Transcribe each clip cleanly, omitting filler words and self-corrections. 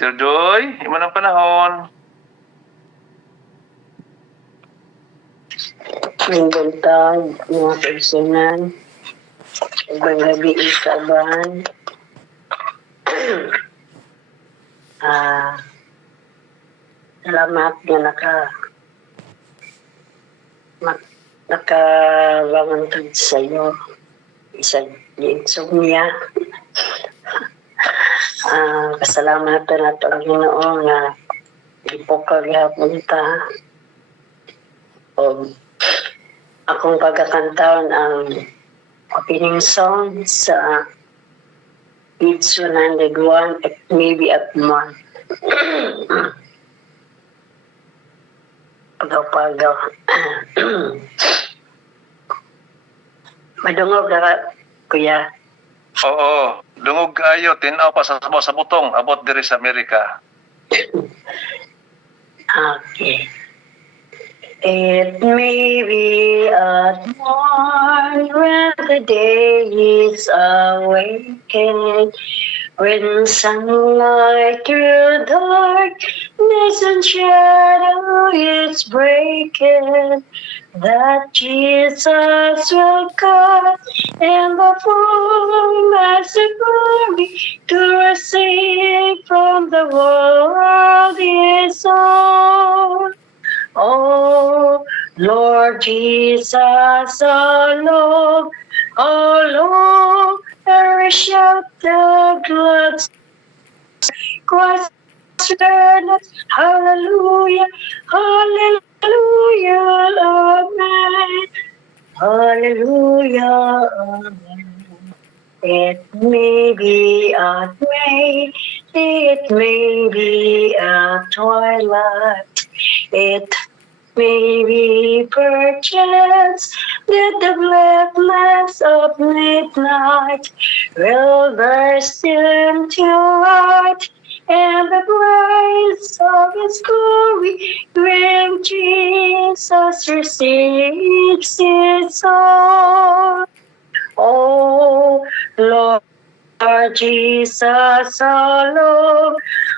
Sir Joy, imo ng panahon. May buntag, mga personal, ibang gabi ikaban. Salamat na nakabangantag sa'yo. Isang insomnia. Kasalamatan na ito ang Ginoo nga di po kagihapon ta. O akong pagkakantaon ang opening song sa Beats 101 at maybe at more. Pagaw-pagaw. Madungog na kuya. Oo, dungog kayo, tinaw pa sa butong, abot diri sa Amerika. Okay. It may be at morn when the day is awakened, when sunlight through darkness and shadow is breaking, that Jesus will come and perform as a glory to receive from the world his own. Oh, Lord Jesus, oh Lord, perish out the blood. Christ returned, hallelujah, hallelujah, amen. Hallelujah, amen. It may be at night, it may be at twilight, it may be perchance that the blackness of midnight will burst into light, and the grace of his glory when Jesus receives his soul. Oh, Lord Jesus, oh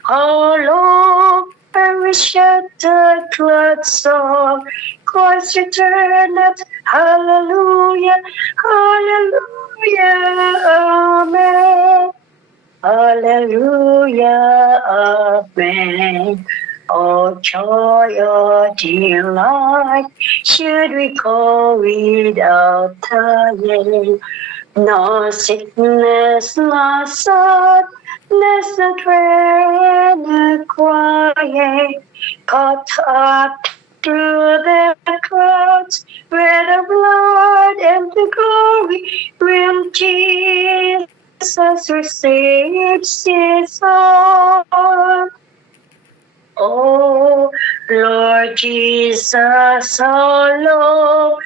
Lord, perish at the glad song. Christ returneth, hallelujah, hallelujah, amen. Hallelujah, amen. Oh, joy, oh, delight, should we call without tiring? No sickness, no sadness, no dread, no crying, caught up through the clouds, where the blood and the glory, when Jesus receives his soul. Oh, Lord Jesus, oh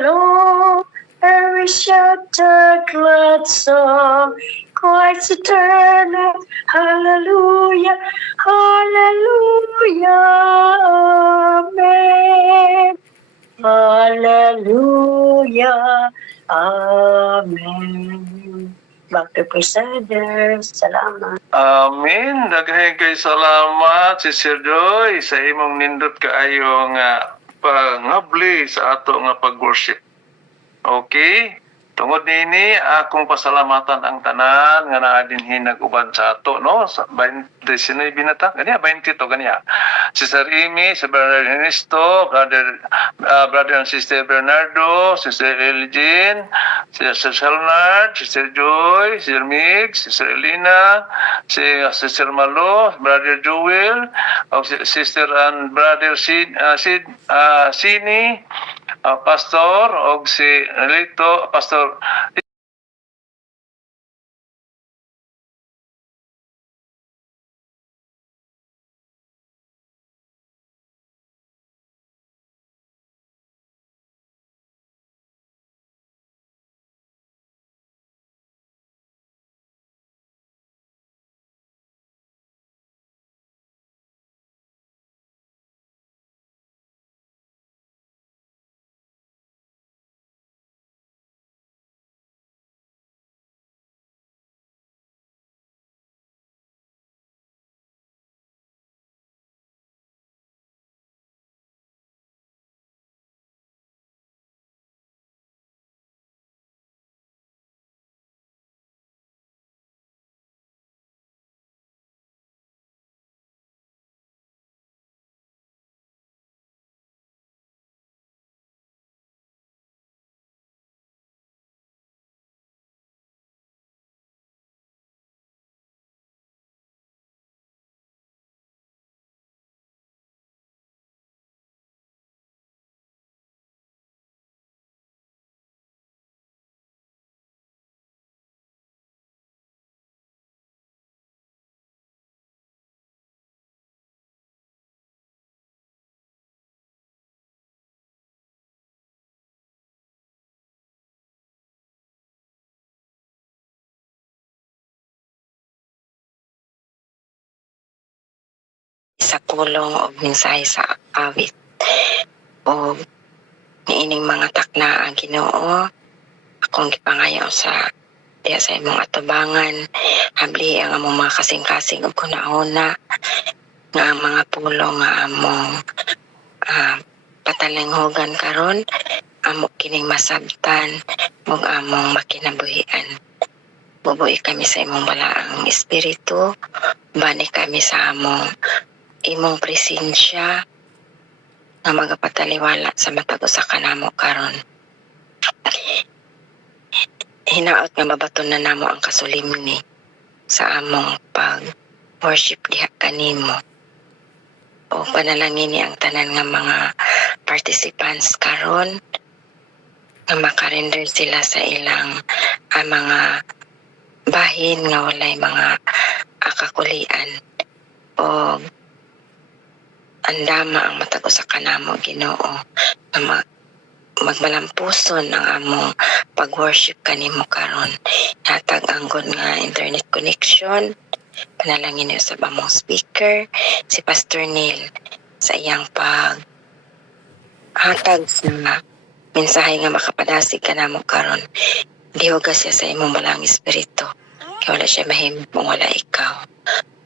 Lord, perish at the glad song. Christ eternal, hallelujah, hallelujah, amen. Hallelujah, amen. Back to Presiders, salamat. Amen. Daghay kay salamat si Sir Joy sa imong nindot kaayo nga pangabli sa ato nga pag-worship. Okay? Tungod nini, akong pasalamatan ang tanan nga naa dinhi nag-uban sa ato, no? Sa 19 binata, ganiya, 20 to, ganiya. Si Sir Amy, si Brother Ernesto, Brother and Sister Bernardo, Sister Elgin, si Sir Selnard, si Sir Joy, si Sir Mix, si Sir Elena, si Sister Malo, Brother Joel, o si Sister and Brother Sini, Pastor, o si Lito, Pastor sa pulong o mensahe sa awit o niining mga takna ang Ginoo akong gipangayo sa diya sa imong atubangan habli ang among mga kasing-kasing ug kunahuna nga ang mga pulong nga among patalinghogan karon amo kining masabtan ug among makinabuhian. Bubuhi kami sa imong balaang espiritu, bani kami sa imong presensya nga magapataliwala sa matag usa ka namo karon. Hinaot nga mabaton na namo ang kasulimni sa among pag-worship diha kanimo. O panalangin ni ang tanan nga mga participants karon nga makarender sila sa ilang mga bahin nga walay mga akakulian o andama ang matag usa ka namo Ginoo nga magmalampuson ang among pag-worship kanimo karon. Hatag anggod nga internet connection. Panalangin niyo sa among speaker, si Pastor Neil, sa iyang hatag sa mensahe nga makapadasig kanamo karon. Dihugas siya sa imong balang espiritu. Kaya wala siya mahimot kung wala ikaw.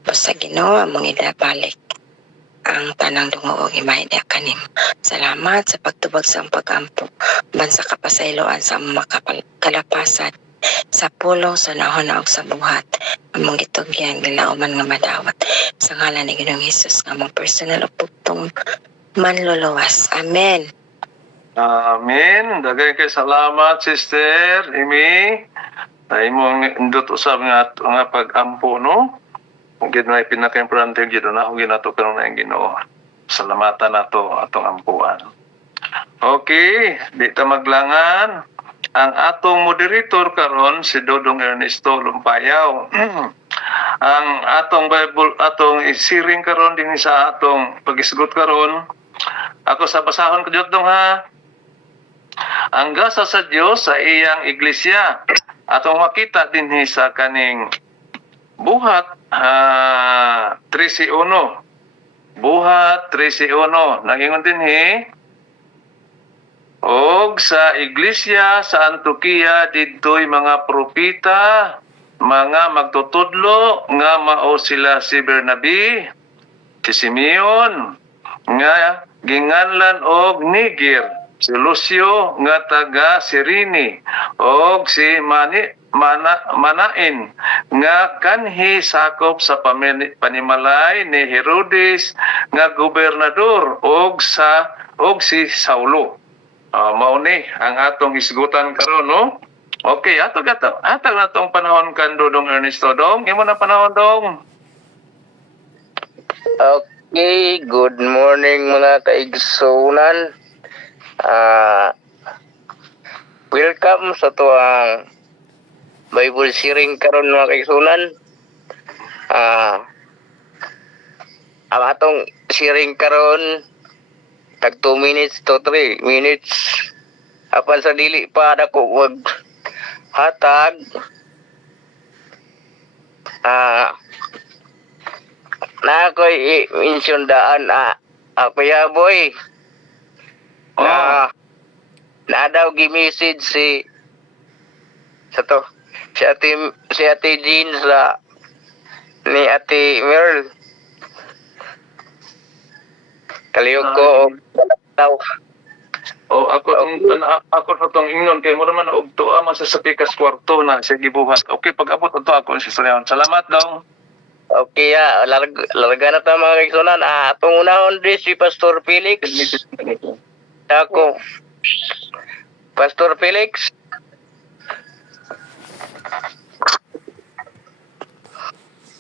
Basta Ginoo among idabalik ang tanang dungo o imayda kanim. Salamat sa pagtubag sa pag-ampo. Bansa kapasayloan sa kalapasan sa pulong sa nahon og sa buhat. Among gitugyan gilauman nga madawat. Sa ngalan ni Ginoong Hesus nga among personal o pugtong manluluwas. Amen. Amen. Dagay kay salamat, Sister Amy. Ay imong indot usab nga pag-ampo, no? Kung gino'y pinaka-importante gino na, kung ginato karon na ang Ginoo. Salamatan nato atong ampuan. Okay, di ta maglangan. Ang atong moderator karon si Dodong Ernesto Lumpayaw. Ang atong Bible, atong isiring karon din sa atong pag-isgot karon. Ako sa basahon ko Dodong ha. Ang gasa sa Dios sa iyang iglesia. Atong makita din sa kaning buhat 13:1. Buhat 13:1. Nangingon din og sa iglesia sa Antioquia didtoy mga propeta, mga magtutudlo nga mao sila si Bernabe, si Simeon nga ginganlan og Niger, si Lucio nga taga Cyrene, og si Manain nga kanhi sakop sa panimalay ni Herodes nga gobernador og si Saulo. Mao ni ang atong isgutan karon, no? Okay, atag natong panahon kan Dodong Ernesto dong. Imo na panahon dong. Okay, good morning mga kaigsunan. Welcome sa tuwang Bible sharing karon mga kaigsunan. Ang atong sharing karon tag 2 minutes to 3 minutes. Apan sa dili pa dako wag hatag. Na ko'y i-mention daan Kuya Boy. Na daw gi-message si Ate Jean ni Ate Merl. Kaliyog ko daw. Ako sa tong ingnon kay mo man og tuwa man sa pikas kwarto na sa gibuhat. Okay, pag-abot ato ako si Sorion. Salamat daw. Okay, larga na ta mga kaigsunan. Atong unahon di si Pastor Felix. Ako. Pastor Felix.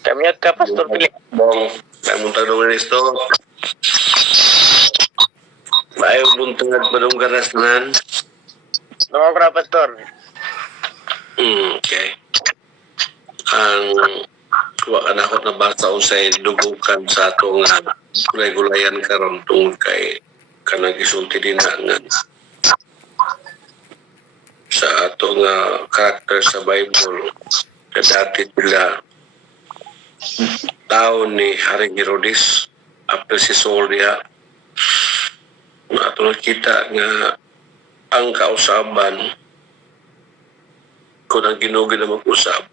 Kami ka Pastor Felix. Bong, kamu tanong Ernesto. Bayo buntungad padung karasnan. Nama ka Pastor. Okay. Ang wa na ako nabasa unsay dugukan sa atong regulayan karon tungod kay kanang isulti din nga sa atong karakter sa Bible na dati sila taon ni Haring Herodes after si Sol diha ato nakita nga ang kausaban kung ang Ginoo na mag-usab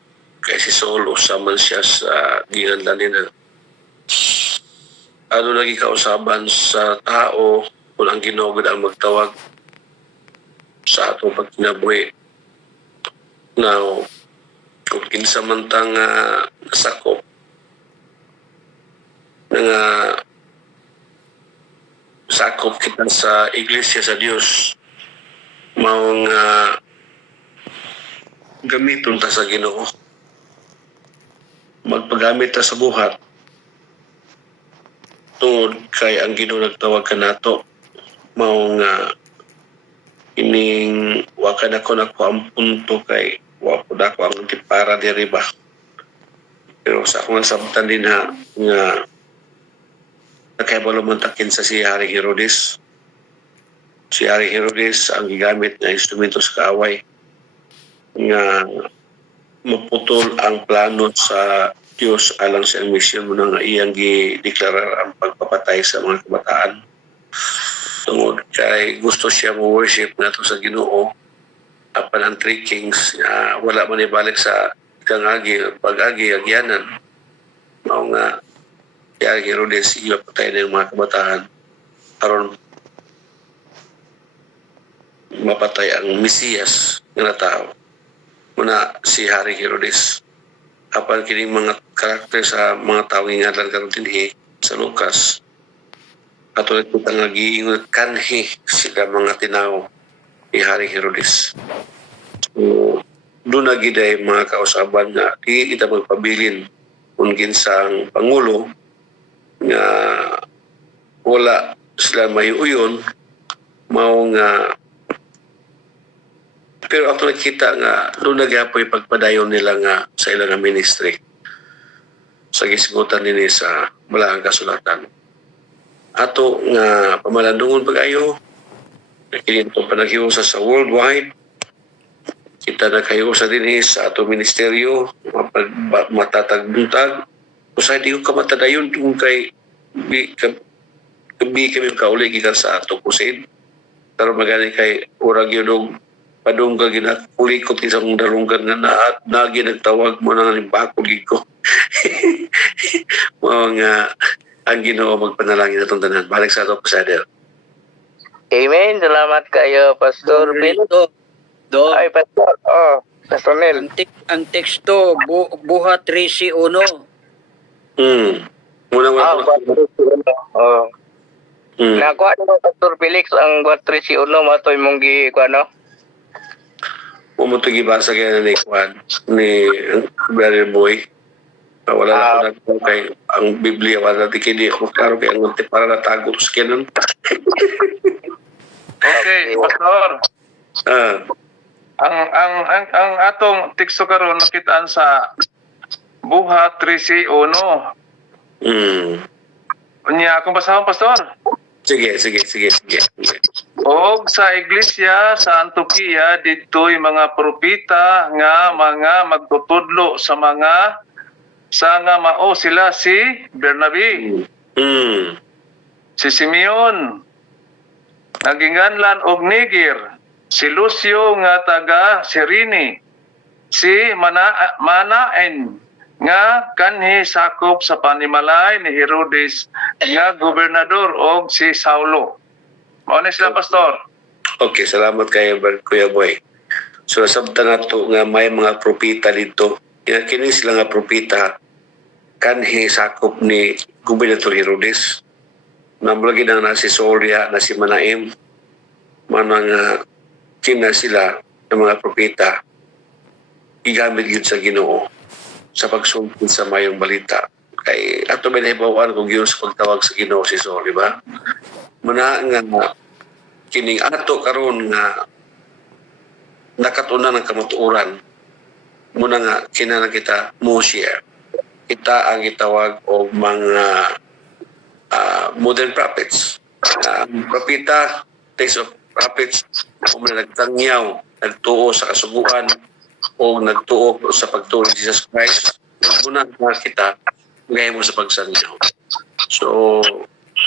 kay si Sol usaman siya sa ginganlan nila. Ano lagi kausaban sa tao kung ang Ginoo ang magtawag sa atong pagkinabuhi. Now, kung kinsa man tang nasakop nga sakop kita sa iglesia sa Dios mao nga gamiton ta sa Ginoo, magpagamit ta sa buhat tungod kay ang Ginoo nagtawag kanato mao nga ining wa ka na ko ang punto kay wa pud ako ang para diri ba. Pero sa akong sabtan din nga nakahibalo man takin sa si Hari Herodes. Si Hari Herodes ang gigamit na instrumento sa kaaway nga maputol ang plano sa Diyos alang sa misyon mo nga iyang gideklarar ang pagpapatay sa mga kabataan. Tungod kay gusto siya mo worship nato sa Ginoo apan ang three kings wala man ibalik sa kangagi pag-agi agyanan mao nga kaya Herodes iya patay na yung mga kabataan aron mapatay ang Mesiyas nga tao muna si Hari Herodes. Apan kining mga karakter sa mga tao nga lang karon dinhi sa Lucas ato kita nga giingon kanhi sila mga tinaw ni Hari Herodes. So, doon na giday mga kausaban nga di kita magpabilin kung ginsang pangulo nga wala sila mayuyon mao nga pero ako nakita nga doon nagyapoy pagpadayon nila nga sa ilang ministry sa gisigutan nini sa Balaang Kasulatan. Ato nga pamalandungon pag-ayo kini itong panaghiusa sa worldwide kita naghiusa din sa ato ministeryo matatagbuntag usay di ko kamatadayon kung kay kami kauli gikan sa ato kusin pero magani kay urag yun padungga ginakulikot isang darunggan nga naat na ginagtawag mo na ng bakol ko. Mga ang Ginoo magpanalangin natong tanan. Balik sa ato Pastor. Amen. Salamat kayo, Pastor Bill. Do, Ay, Pastor. Pastor Nel. ang teksto, buhat 3:1. Muna Nakuha ni Pastor Felix ang buhat 3:1 matoy mong kuano. Pumutugi ba sa kaya ni Juan ni Brother Boy? Wala na ko kay ang Biblia wala tikidi ko klaro kay ang para natago sa kanon. Okay, Pastor. Ang atong teksto karon nakitaan sa buhat 3:1. Unya akong basahon, Pastor. Sige. Og sa iglesia sa Antioquia dito'y mga propeta nga mga magtutudlo sa mga nga mao sila si Bernabe, si Simeon, naginganlan og Niger, si Lucio nga taga Cyrene, si Manaen nga kanhi sakop sa panimalay ni Herodes nga gobernador og si Saulo. Mao ni sila, Pastor. Okay, salamat kayo Kuya Boy. So sabta nato nga may mga propeta dito. Nga kini sila nga propeta kanhi sakop ni Gobernador Herodes. Namlagi na si Soria na si Manaim. Manang kina sila ng mga propeta igamit yun sa Ginoo sa pagsulti sa mayong balita. Kay ato may nahibawan kung yun sa pagtawag sa Ginoo si Sol, di ba? Muna nga kining ato karon nga nakatuna ng kamatuoran muna nga kinahanglan kita mo share kita ang itawag og mga modern prophets propeta text of prophets kung nagtangyaw nagtuo sa kasuguan o nagtuo sa pagtuo ni Jesus Christ muna nga kita gaya mo sa pagsangyaw So,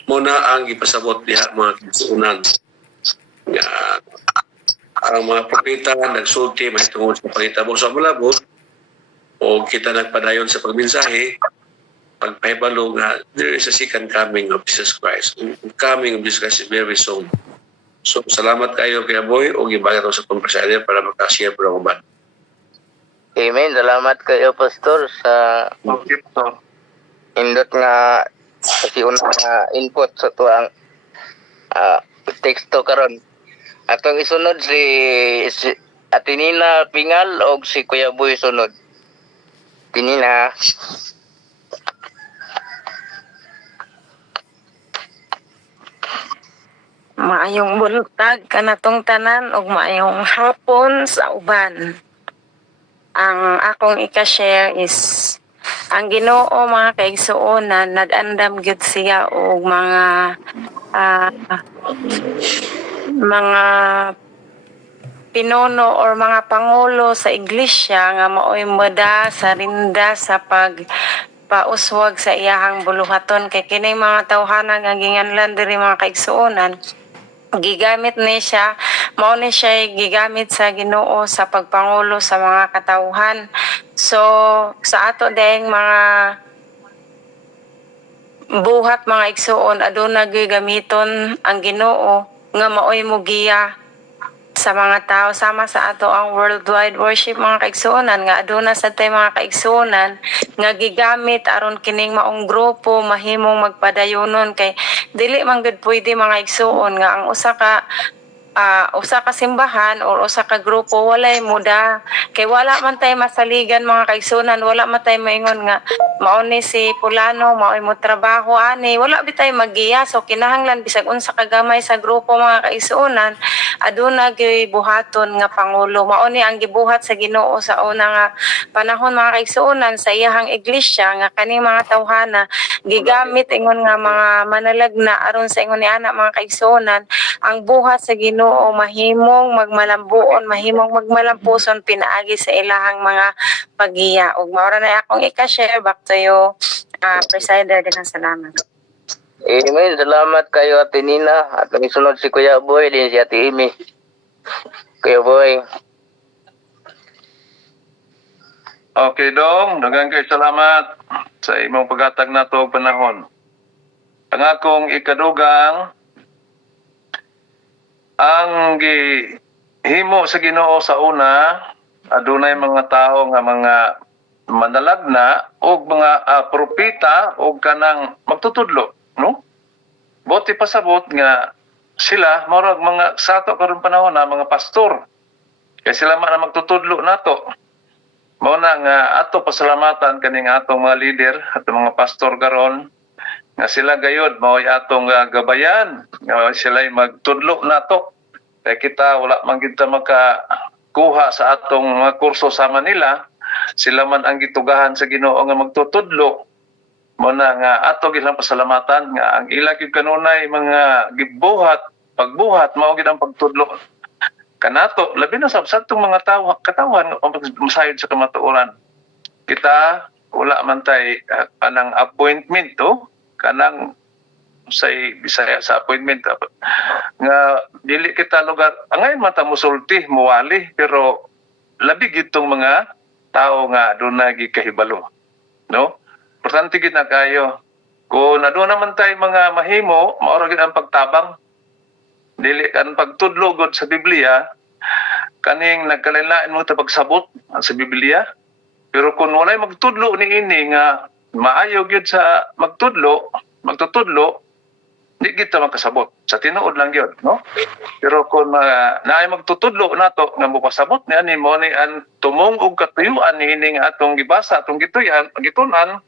muna ang ipasabot diha mga kisunan. Nga, ang mga propeta nagsulti mahitungod sa pangitabo sa malabot o kita nagpadayon sa pagmensahe pagpahibalo nga there is a second coming of Jesus Christ. Coming of Jesus Christ is very soon. So, salamat kayo kay Boy o gibayan sa conversation para makashare po ng uban. Amen. Salamat kayo, Pastor, sa Okay, Pastor. indot nga kasi una nga input sa tuang teksto karon. Atong isunod si Atinina Pingal o si Kuya Boy sunod. Tinina. Maayong buntag kanatong tanan ug maayong hapon sa uban. Ang akong ika-share is ang Ginoo mga kaigsuonan nag-andam gyud siya og mga pinuno or mga pangulo sa iglesia nga maoy moda sa rinda sa pauswag sa iyahang buluhaton kay kining mga tawhana nga ginganlan diri mga kaigsuonan gigamit ni siya mao ni siya gigamit sa Ginoo sa pagpangulo sa mga katawhan. So sa ato dayeng mga buhat mga igsuon aduna gyud gamiton ang Ginoo nga maoy mugiya sa mga tao sama sa ato ang worldwide worship mga kaigsuonan nga aduna sa tay mga kaigsuonan nga gigamit aron kining maong grupo mahimong magpadayonon kay dili man gud pwede mga igsuon nga ang usa ka simbahan o usa ka grupo walay muda kay wala man tay masaligan mga kaigsuonan wala man tay moingon nga mao ni si Pulano mao mo trabaho ani wala bitay magiya so kinahanglan bisag unsa ka gamay sa grupo mga kaigsuonan aduna gyud buhaton nga pangulo mao ni ang gibuhat sa Ginoo sa una nga panahon mga kaigsuonan sa iyahang iglesia nga kani mga tawhana gigamit ingon nga mga manalagna aron sa ingon ni ana mga kaigsuonan ang buhat sa Ginoo mahimong magmalambuon mahimong magmalampuson pinaagi sa ilahang mga pagiya ug mao ra na akong ika-share back to you presider din salamat. Amen. Salamat kayo, Ate Nina. At ang isunod si Kuya Boy, din si Ate Amy. Kuya Boy. Okay, Dong. Daghang kay salamat sa imong paghatag nato og panahon. Ang akong ikadugang ang gihimo sa Ginoo sa una adunay mga tao nga mga manalagna og mga propeta og kanang magtutudlo, no? Buti pasabot nga sila murag mga sato karon panahon na mga pastor. Kay sila man ang magtutudlo nato. Mao na nga ato pasalamatan kaning atong mga leader at mga pastor karon nga sila gayod mao atong gabayan nga sila magtudlo nato. Kay kita wala man kita makakuha sa atong mga kurso sa Manila. Sila man ang gitugahan sa Ginoo nga magtutudlo. Mao na nga ato gilang pasalamatan nga ang ila gyud kanunay mga gibuhat pagbuhat mao gid ang pagtudlo kanato labi na sa satong mga katawan nga masayod sa kamatuoran kita wala man tay kanang appointment to kanang say Bisaya sa appointment nga dili kita lugar angay mata musulti muwali pero labi gid tong mga tao nga aduna gikahibalo no importante gid na kayo kung aduna naman tay mga mahimo mao ra gid ang pagtabang dili kan pagtudlo gud sa Biblia kaning nagkalain-lain mo ta pagsabot sa Biblia pero kung walay magtudlo niini nga maayo gyud sa magtutudlo di kita makasabot sa tinuod lang gyud no pero kung naay magtutudlo nato nga mopasabot ni ani mo ni ang tumong og katuyuan niini nga atong gibasa atong gituyan gitunan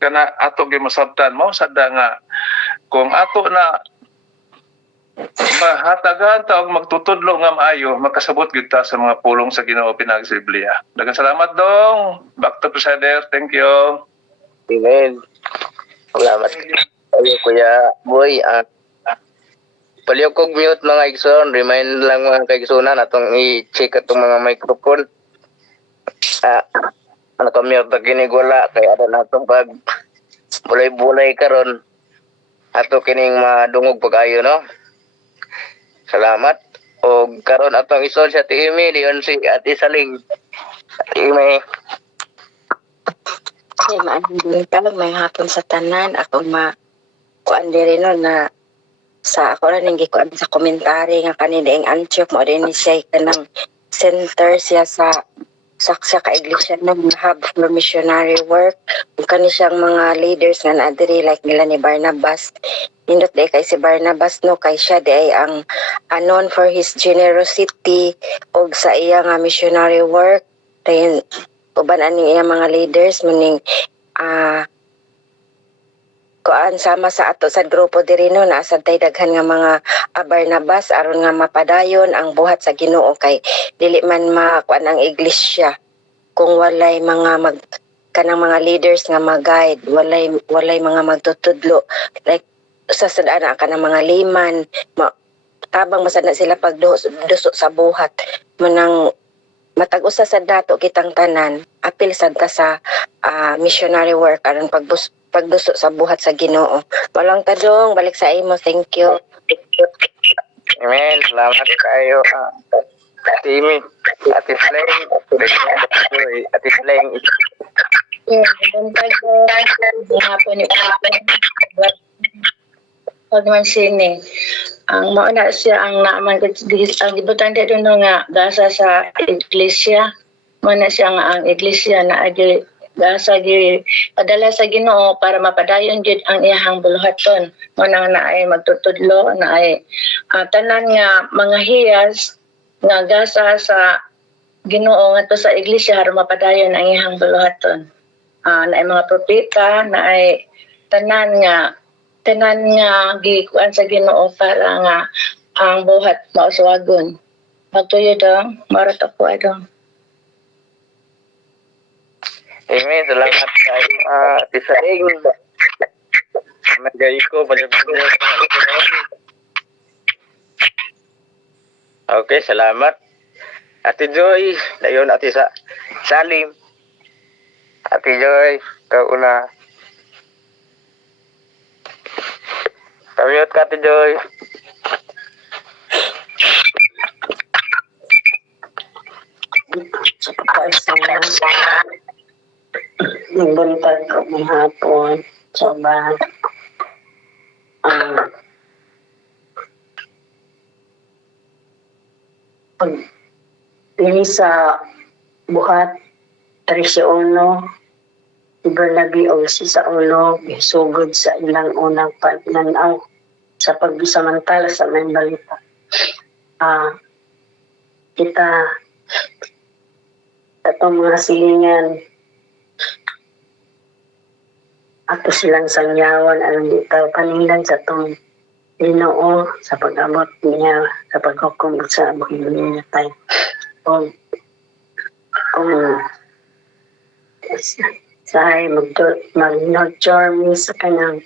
kana ato gyud masabtan mo sada nga kung ato na mahatagan ta og magtutudlo nga maayo makasabot gyud ta sa mga pulong sa Ginoo pinagi sa Biblia. Daghang salamat dong. Back to Presider. Thank you. Amen. Salamat kayo, Kuya Boy. Paliw kog mute mga igsoon. Remind lang mga kaigsunan atong i-check atong mga microphone. Ano ka mute na kinigwala kaya ada na atong pag bulay-bulay karon. ato kining madungog pag-ayo, no? Salamat. O karon atong isod sa Imi, diyon si Ate Saling. Ate Imi. Kasi maanong talog may hapon sa tanan. Akong kuan diri no na sa ako rin yung gikuan sa komentary nga kanina ang Antioch mo rin siya kanang center siya sa sa kaiglesia ng hub for missionary work. Kung kani siyang mga leaders nga naadiri like nila ni Barnabas. Nindot day kay si Barnabas no kay siya day ang known for his generosity og sa iya nga missionary work. Dayon uban ani iya mga leaders muning kuan sama sa ato sa grupo diri no na sa daghan nga mga Barnabas aron nga mapadayon ang buhat sa Ginoo kay dili man makuan ang iglesia kung walay mga kanang mga leaders nga mag-guide, walay mga magtutudlo like sa sadana kanang mga liman tabang masad na sila pagduso sa buhat manang matag usa sa dato kitang tanan apil sad ta sa missionary work aron pagduso sa buhat sa Ginoo. Walang tadong balik sa imo. Thank you. Amen. Salamat kayo. Ate Imi. Ate Sleng. Ate Sleng. Pag man sini, ang mauna siya ang naaman ang gibutan dito no nga gasa sa iglesia. Mauna siya nga ang iglesia na agi gasa gi padala sa Ginoo para mapadayon gid ang iyahang buluhaton. Mauna na ay magtutudlo na ay tanan nga mga hiyas nga gasa sa Ginoo ngadto sa iglesia aron mapadayon ang iyahang buluhaton. Na ay mga propeta na ay tanan nga gikuan sa Ginoo para nga ang buhat mauswagon. Magtuyo dong, marat ako adong. Amen. Salamat kayo. Ate Saling. Nagay ko. Okay, salamat. Ate Joy. Dayon, Ate Salim. Ate Joy. Kauna. Kamiyot ka, Ate Joy. Nagbuntag ko ng hapon sa ba pag dili sa buhat 13 Bernabi o sa ulo sugod sa ilang unang pagnanaw sa pagsamantala sa may balita. Kita atong mga silingan ato silang sangyawan ang dito panindan sa itong Ginoo sa pag-abot niya sa paghukom sa buhay niya tayo. Kung sahay mag-nurture mo sa kanang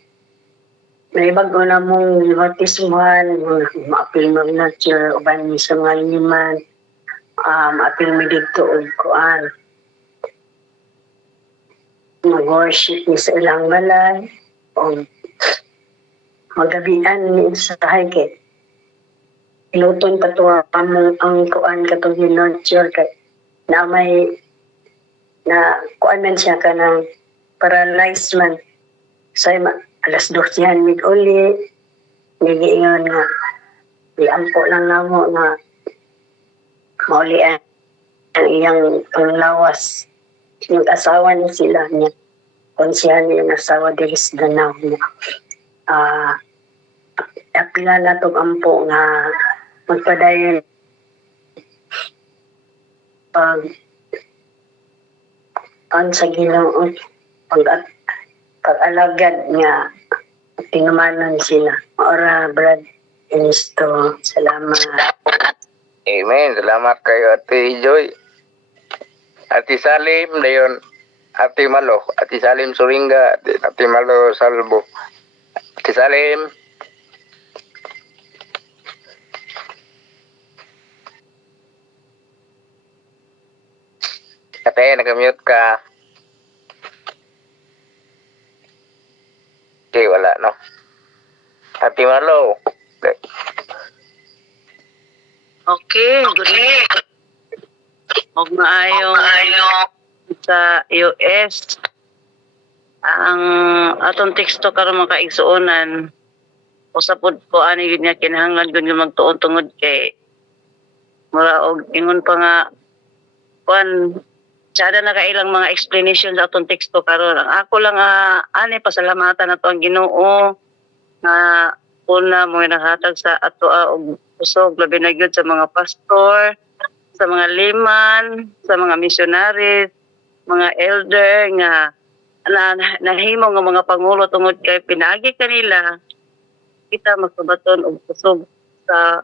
may bago na mong bautismuhan, maapil mag-nurture uban mo sa mga liman, maapil mo dito o kuan. Mag-worship ni sa ilang balay o magabian ni sa tahay iluton patuwa ang kuan katong nurture kay na may na kuan man siya ka ng paralyzed man say alas 12 yan mig uli nagiingon nga iampo lang namo na maulian ang iyang panglawas yung asawa niya sila niya konsiyan niya yung asawa diri sa Danao niya apila na itong ampo nga magpadayon sa Ginoo pag-alagad nga tinumanon sila. Ora Brad Inisto, salamat. Amen. Salamat kayo, Ate Joy. Ate Salim, dayon Ate Malo. Ate Salim Suringa, Ate Malo Salbo. Ate Salim. Ate, nag-mute ka. Okay, wala, no? Ate Marlo. Okay, good evening. Huwag maayong sa US. Ang atong teksto karon mga kaigsuonan, usapod ko ani yun nga kinahanglan gud nga magtuon tungod kay mura og ingon pa nga kuan sada na kailang mga explanation sa atong teksto karon. Ang ako lang ani pasalamatan nato ang Ginoo nga una mo naghatag sa ato og usog labi na gyud sa mga pastor, sa mga layman, sa mga missionaries, mga elder nga nahimo nga mga pangulo tungod kay pinagi kanila kita magsubaton og usog sa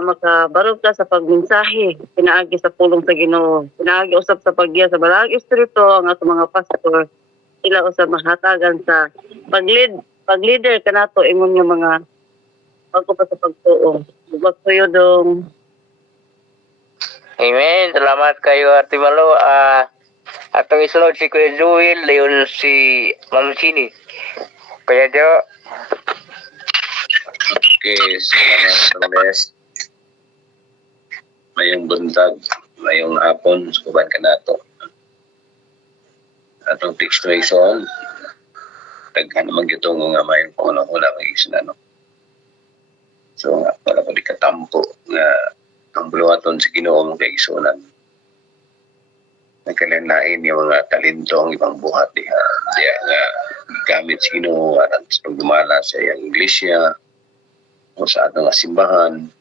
makabarog ta sa pagmensahe pinaagi sa pulong sa Ginoo, pinaagi usab sa paggiya sa balag espiritu ang ato mga pastor sila usab mahatagan sa pag-leader kanato ingon nga mga pagkupa sa pagtuo magpagtuyo dong. Amen. Salamat kayo, Ate Marlo. Atong isunod si Kuya Joel, layon si Ma'am Chini. Kuya Jo. Okay, salamat Ternes. Mayong buntag, mayong hapon, sukuban ka nato. Atong textuation, daghan naman gito nga mayong pangunang-una kay isinano. So nga, wala ko di katampo nga ang buluhaton sa Ginoo mong kay isunan. Nagkalanlain yung mga talento ang ibang buhat diha. Diya nga gamit sa Ginoo aron sa pagdumala sa iyang iglesia o sa atong simbahan.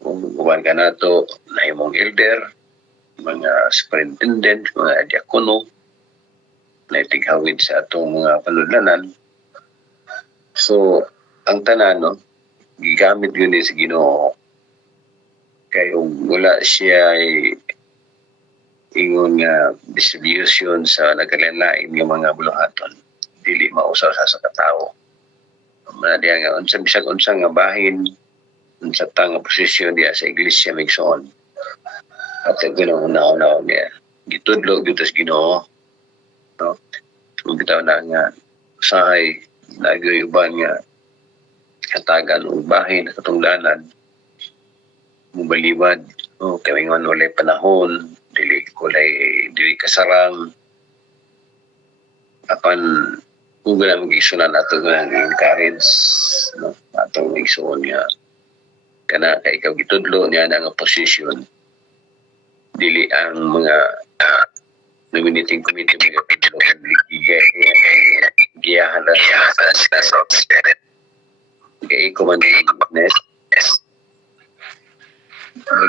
Kung guban ka nato na imong elder, mga superintendent, mga diakono, na itighawid sa atong mga panudlanan. So, ang tanan, no, gigamit yun sa Ginoo. Kaya wala siya ay ingon nga distribution sa nagkalanlain ng mga buluhaton, dili mausaw sa katao. Diya nga, unsa nga bahin, unsa nga posisyon diya sa iglesia migsoon. At gano'n una-una niya, gitudlo gito sa Ginoo. No? Bitaw na nga, usahay, nagayuban nga, katagan o bahin, katungdanan, mubaliwad, kami nga walay panahon, dili kasarang, apan kung gano'n mag-isunan nato nga encourage, no? Atong isuon nga, kana kay ikaw gitudlo niya na nga posisyon, dili ang mga nominating committee mga pitlo giyahan na sa spirit. Kaya ikaw man din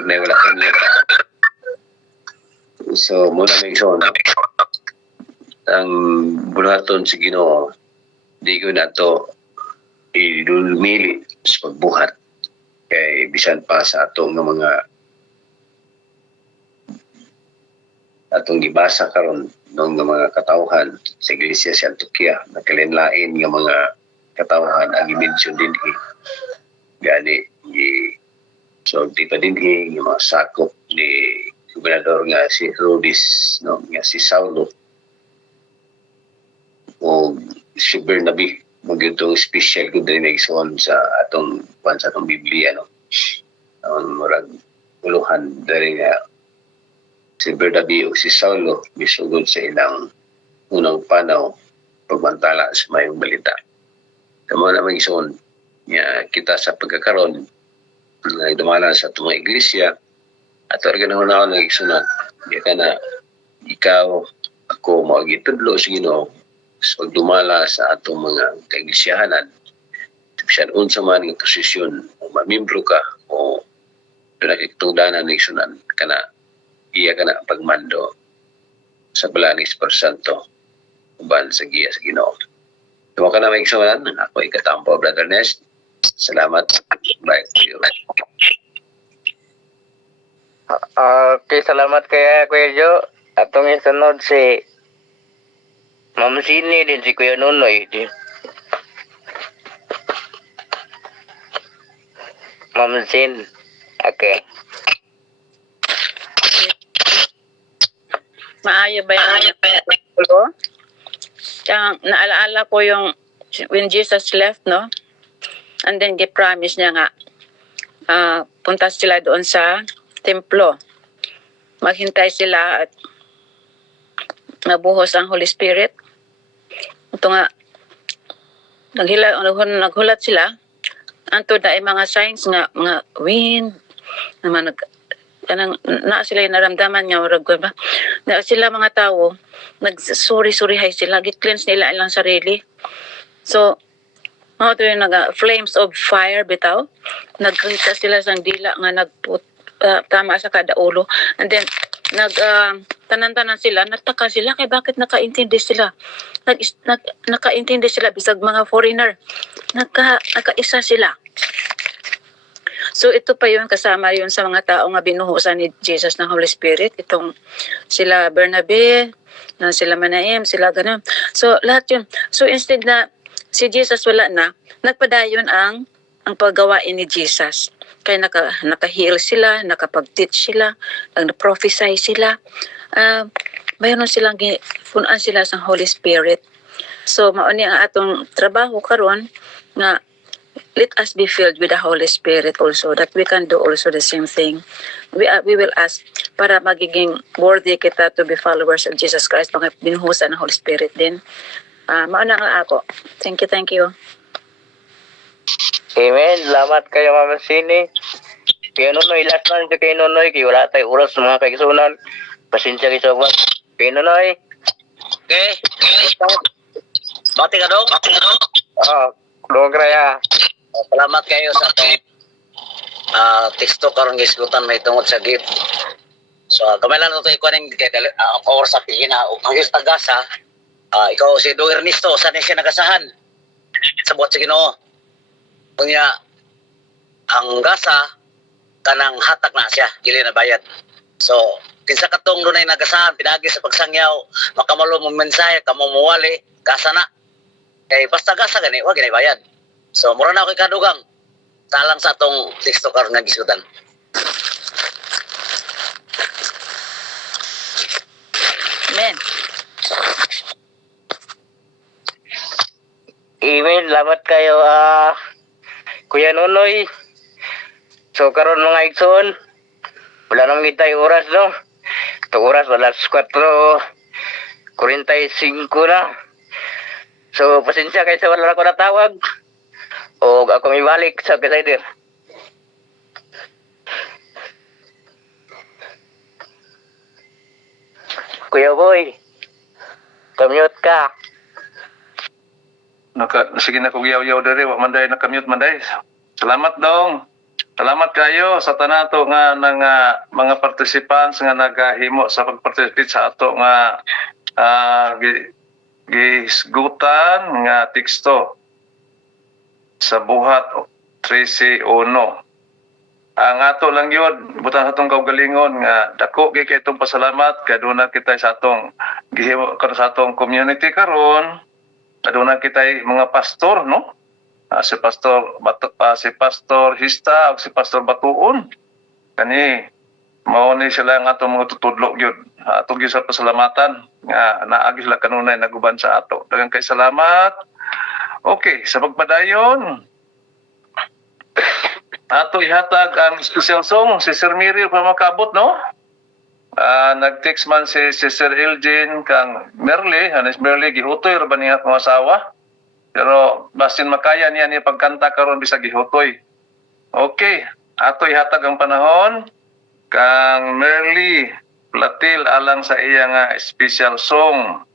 wala kami. So, muna may isuon, ang bulaton sa Ginoo, di ko na ito ilumili sa pagbuhat. Kaya bisan pa sa atong mga atong gibasa karon ng mga katawhan sa Iglesia sa Antioquia, nakalinlain ng mga katawhan ang i-mention din gani so di pa din yung mga sakop ni gobernador nga si Herodes, no, nga si Saulo o si Bernabe, magitong special good rin nagsuon sa atong Biblia, no. Ang murag uluhan dari nga si Bernabe o si Saulo misugod sa ilang unang panaw pagbantala sa mayong balita. Kamo na magsuon nga kita sa pagkakaroon na dumala sa atong iglesia at organong na ako nagsunod. Di ka na ikaw, ako, magitudlo sa Ginoo sa pagdumala sa atong mga kaiglesiyahanan. Siya unsa man ng posisyon o mamembro ka o nakikitungdanan ng isunan ka na iya ka na pagmando sa Balangis Santo uban sa giya sa Ginoo. Tuma ka na may isunan, ako ikatampo, Brother Nest. Salamat. Bye to you. Okay, salamat kaya Kuya Jo. Atong isunod si Ma'am Sini din si Kuya Nunoy. Ma'am Sin. Okay. Maayo ba yan? Kaya naalaala ko yung when Jesus left, no? And then gi-promise niya nga, punta sila doon sa templo. Maghintay sila at nabuhos ang Holy Spirit. Ito nga, naghulat sila. Anto na ay mga signs nga, mga wind, naman na sila yung naramdaman nga, ba? Na sila mga tao, nagsuri-surihay sila, gi-cleanse nila ilang sarili. So, mga ito yung flames of fire bitaw. Nagkita sila sang dila nga tama sa kada ulo. And then, tanan-tanan sila, nagtaka sila kay bakit nakaintindi sila. Nakaintindi sila bisag mga foreigner. Nakaisa sila. So ito pa yun, kasama yun sa mga tao nga binuhusan ni Jesus ng Holy Spirit. Itong sila Bernabe, sila Manaim, sila ganun. So lahat yun. So instead na si Jesus wala na, nagpadayon ang paggawain ni Jesus. Kaya naka-heal sila, nakapag-teach sila, nag-prophesy sila. Mayroon silang punan sila sa Holy Spirit. So mauni ang atong trabaho karon nga let us be filled with the Holy Spirit also, that we can do also the same thing. We will ask para magiging worthy kita to be followers of Jesus Christ, mga binuhusan ng Holy Spirit din. Mauna nga ako. Thank you. Amen. Salamat kayo, Mama Sini. Kaya Nonoy, last lang siya kay Nonoy. Kaya wala tayo oras sa mga kaigsunan. Pasensya kayo sa wag. Kay Nonoy. Okay. Bati ka dong? Kulong raya. Salamat kayo sa itong teksto karong gisgutan may tungod sa gift. So, gamay lang ito ikuha ng oras sa pihina. Ang Diyos tagasa, ikaw si Dong Ernesto, saan siya nagasahan? Sa buhat sa Ginoo. Kunya, ang gasa, kanang hatak na siya, dili na bayad. So, kinsa katong doon ay nagasahan, pinagi sa pagsangyaw, makamalo mong mensahe, kamumuwali, gasa na. Kaya basta gasa gani, wag ginay bayad. So, mura na ako ikadugang. Talang sa atong teksto karon nga gisutan. Amen. Amen. Salamat kayo, Kuya Nonoy. So, karon mga igsoon, wala nang mitay oras, no? Ito oras, wala 4:45 na. So, pasensya kayo sa wala ako natawag. O ako may balik sa Kasider. Kuya Boy, kamute ka. Sige na kong yaw-yaw dere, wa man day nakamute man day. Salamat dong. Salamat kayo sa tanato nga ng mga participants nga nagahimo sa pag-participate sa ato nga gisgutan nga teksto sa buhat 13:1. Ang ato lang yun, butang atong kaugalingon nga dako kay itong pasalamat kaduna kita sa atong gihimo karon sa atong community karon. Kaduna kita mga pastor, no? Si Pastor Hista o si Pastor Batuon. Kani mao ni sila ang atong mga tutudlo gyud. Atong gyud sa pasalamatan nga naagi sila kanunay naguban sa ato. Daghang kay salamat. Okay, sa pagpadayon ato ihatag ang special song si Sir Miriam pa makabot, no? Nag-text man si Sir Elgin kang Merle, hanis Merle gihutoy ra ba niya akong asawa? Pero basin makaya niya ni pagkanta karon bisag gihutoy. Okay, ato ihatag ang panahon kang Merle Platil alang sa iya nga special song.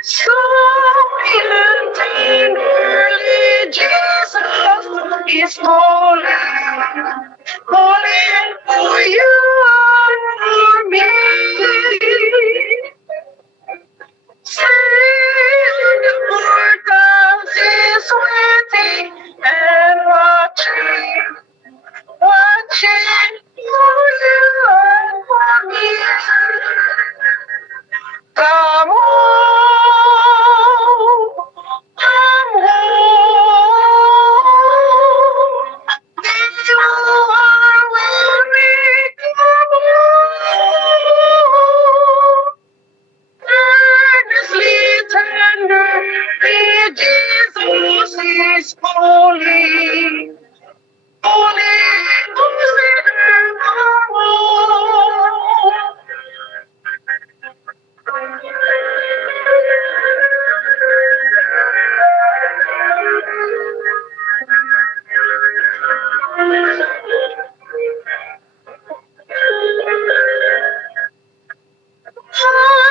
So in early Jesus is holy, holy and for you.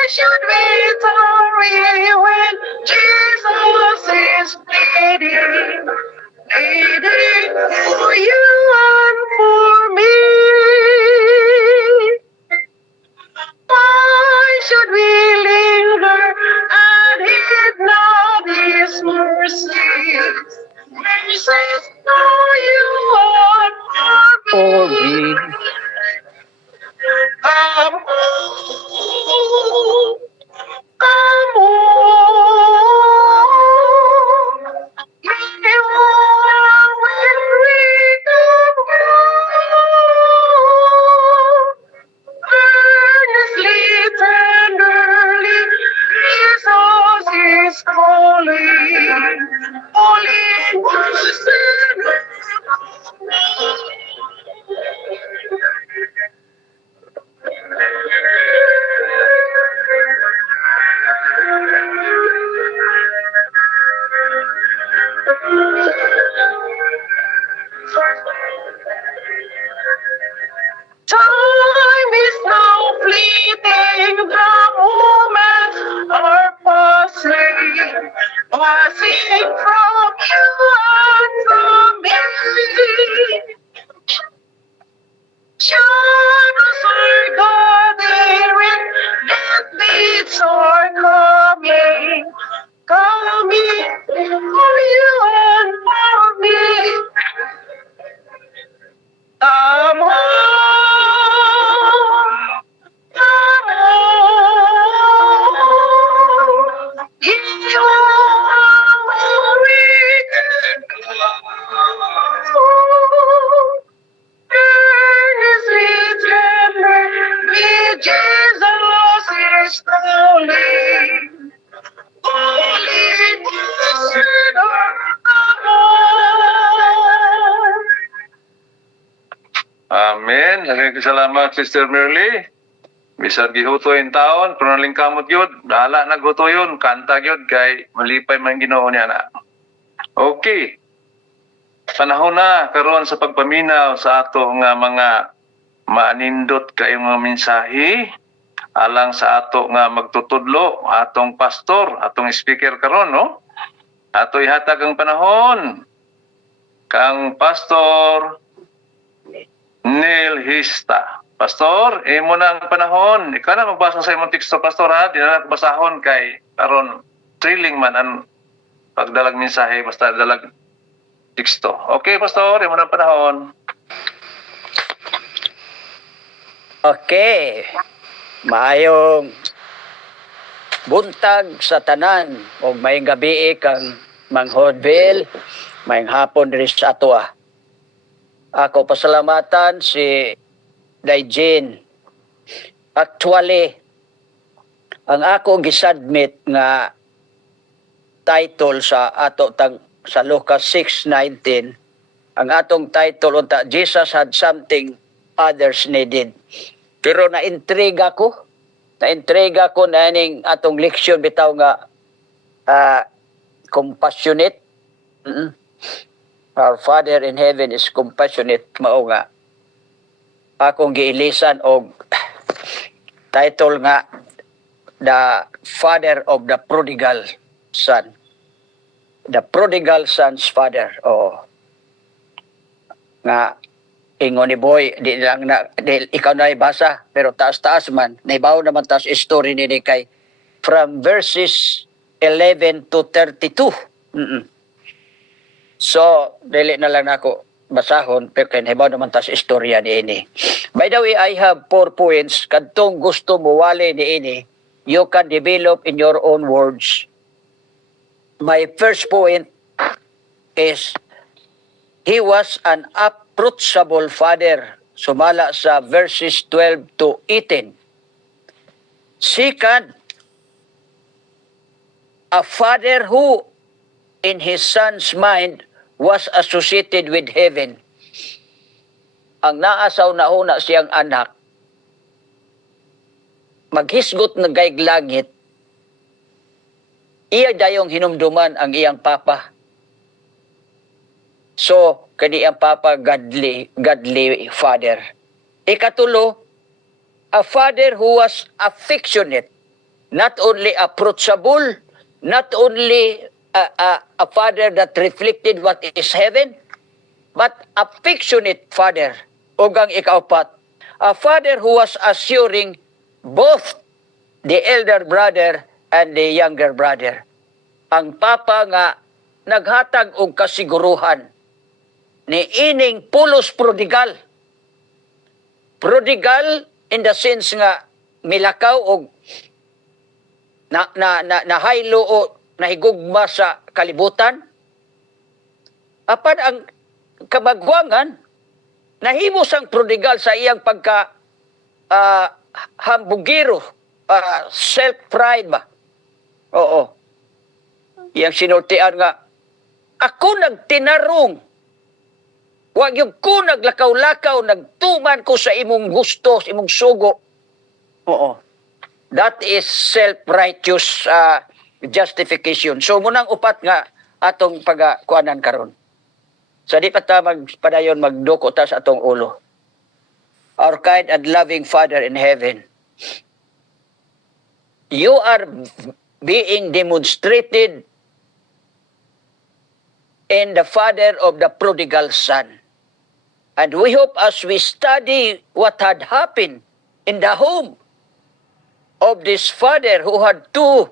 should we tarry when Jesus is pleading, pleading for you and for me? Why should we linger and heed not His mercies? Mercies know you are for me. Come home, come home. You are when we come home. Earnestly, tenderly, Jesus is calling, calling one sinner. Time is now fleeting, the moments are passing, passing from you and from me. Shadows are gathering, deathbeats are coming, coming for you and for me. Come home, come home. You are where we can come. Earnestly, tenderly, Jesus is calling, calling the sinner, come home. Amen. Daghang salamat, Sister Merly. Bisag gihuto in taon, pero naling kamot yun. Dala naghuto yun, kanta yun, kay malipay man Ginoo niya na. Okay. Panahon na karon sa pagpaminaw sa ato nga mga maanindot kayong mga mensahe alang sa ato nga magtutudlo, atong pastor, atong speaker karon, no? Ato ihatag ang panahon kang Pastor Neil Hista. Pastor, imo na ang panahon. Ikaw na magbasa sa imong teksto, Pastor, ha? Di na basahon kay karon thrilling man ang pagdalag mensahe, basta dalag teksto. Okay, Pastor, imo na ang panahon. Okay. Maayong buntag sa tanan o may gabi kang manghodbil, may hapon rin sa atua. Ako pasalamatan si Daijin. Actually, ang ako gisubmit nga title sa ato sa Lucas 6:19, ang atong title unta, Jesus had something others needed. Pero na-intriga ko na ning atong leksyon bitaw nga compassionate. Our Father in heaven is compassionate, mao nga akong giilisan og title nga The Father of the Prodigal Son. The Prodigal Son's Father. Oh. Nga ingon ni Boy, di lang na ikaw na ibasa, pero taas-taas man, naibaw naman taas story ni kay from verses 11 to 32. So, dili na lang ako basahon, pero kinahibaw naman taas istorya ni ini. By the way, I have 4 points. Kadtong gusto mo wali ni ini, you can develop in your own words. My first point is, he was an approachable father. Sumala sa verses 12 to 18. Second, a father who in his son's mind was associated with heaven. Ang naasaw na una siyang anak, maghisgot na gayg langit, iya dayong hinumduman ang iyang papa. So, kani ang papa godly father. Ikatulo, a father who was affectionate not only approachable, not only a father that reflected what is heaven, but affectionate father. Ugang ikaapat, a father who was assuring both the elder brother and the younger brother. Ang papa nga naghatag og kasiguruhan ni ining pulos prodigal. Prodigal in the sense nga milakaw og nahaylo o nahigugma sa kalibutan. Apan ang kabagwangan, nahimo sang prodigal sa iyang pagka hambugiro, self-pride ba? Oo. Iyang sinultian nga, ako nagtinarong. Wag yung ko naglakaw-lakaw, nagtuman ko sa imong gusto, sa imong sugo. Oo. That is self-righteous justification. So, munang upat nga atong pagkuanan karon. Sa di pa ta magpadayon magduko ta sa atong ulo. Our kind and loving Father in heaven, you are being demonstrated in the father of the prodigal son. And we hope as we study what had happened in the home of this father who had 2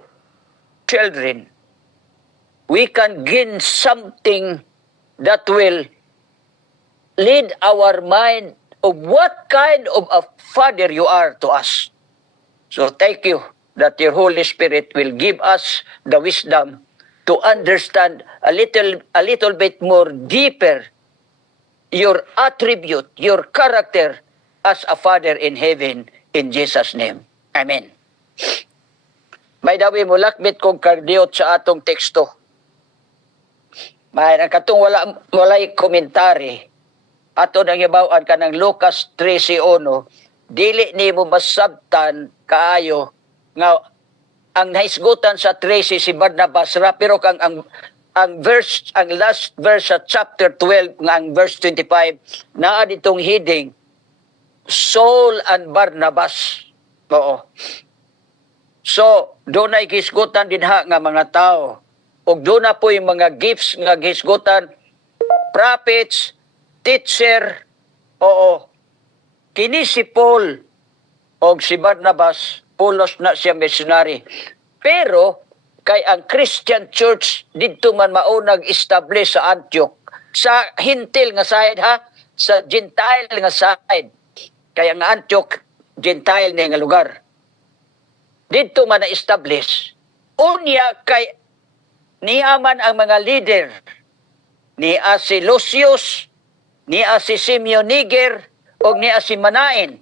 children, we can gain something that will lead our mind of what kind of a father you are to us. So thank you that your Holy Spirit will give us the wisdom to understand a little bit more deeper your attribute, your character as a Father in heaven, in Jesus' name. Amen. May dawi mo lakbit kong kardiot sa atong teksto. May katong walay komentary. Ato nang ibawaan ka ng Lucas 13:1, dili ni mo masabtan kaayo nga ang nahisgutan sa 13 si Barnabas ra, pero kang ang last verse sa chapter 12 nga ang verse 25 naa ditong heading Saul and Barnabas. Oo. So, doon ay gisgutan din ha nga mga tao. O doon na po yung mga gifts nga gisgutan, prophets, teacher, oo. Kini si Paul o si Barnabas, pulos na siya missionary. Pero, kay ang Christian church dito man maunag establish sa Antioch, sa hintil nga side ha, sa Gentile nga side. Kaya ang Antioch, Gentile na nga lugar. Dito man na-establish. Unya kay niyaman ang mga leader. Niya si Lucius, niya si Simeon Niger, o niya si Manain.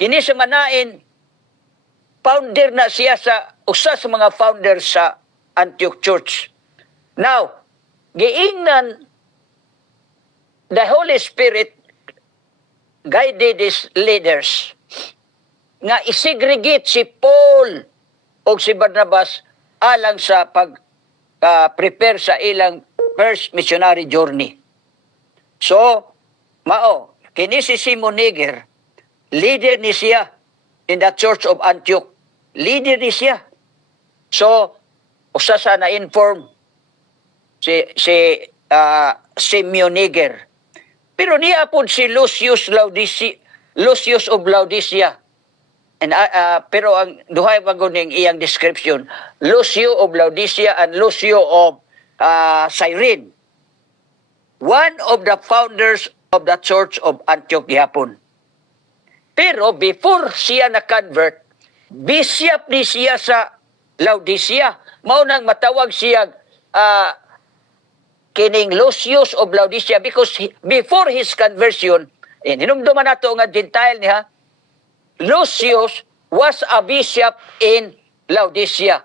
Ini si Manain, founder na siya sa usa sa mga founders sa Antioch Church. Now, giingnan the Holy Spirit guided these leaders nga isegregate si Paul o si Barnabas alang sa pag-prepare sa ilang first missionary journey. So, kini si Simon Niger, leader ni siya in the Church of Antioch. Leader ni siya. So, usa sa na-inform si Simeon Niger. Pero niya po si Lucius of Laodicea. And, pero ang duhay paguning iyang description, Lucio of Laodicea and Lucio of Cyrene. One of the founders of the Church of Antioch gihapon. Pero before siya na-convert, bishop ni siya sa Laodicea. Mao nang matawag siya kining Lucius of Laodicea because before his conversion, hinumduman nato nga Gentile niya, Lucius was a bishop in Laodicea.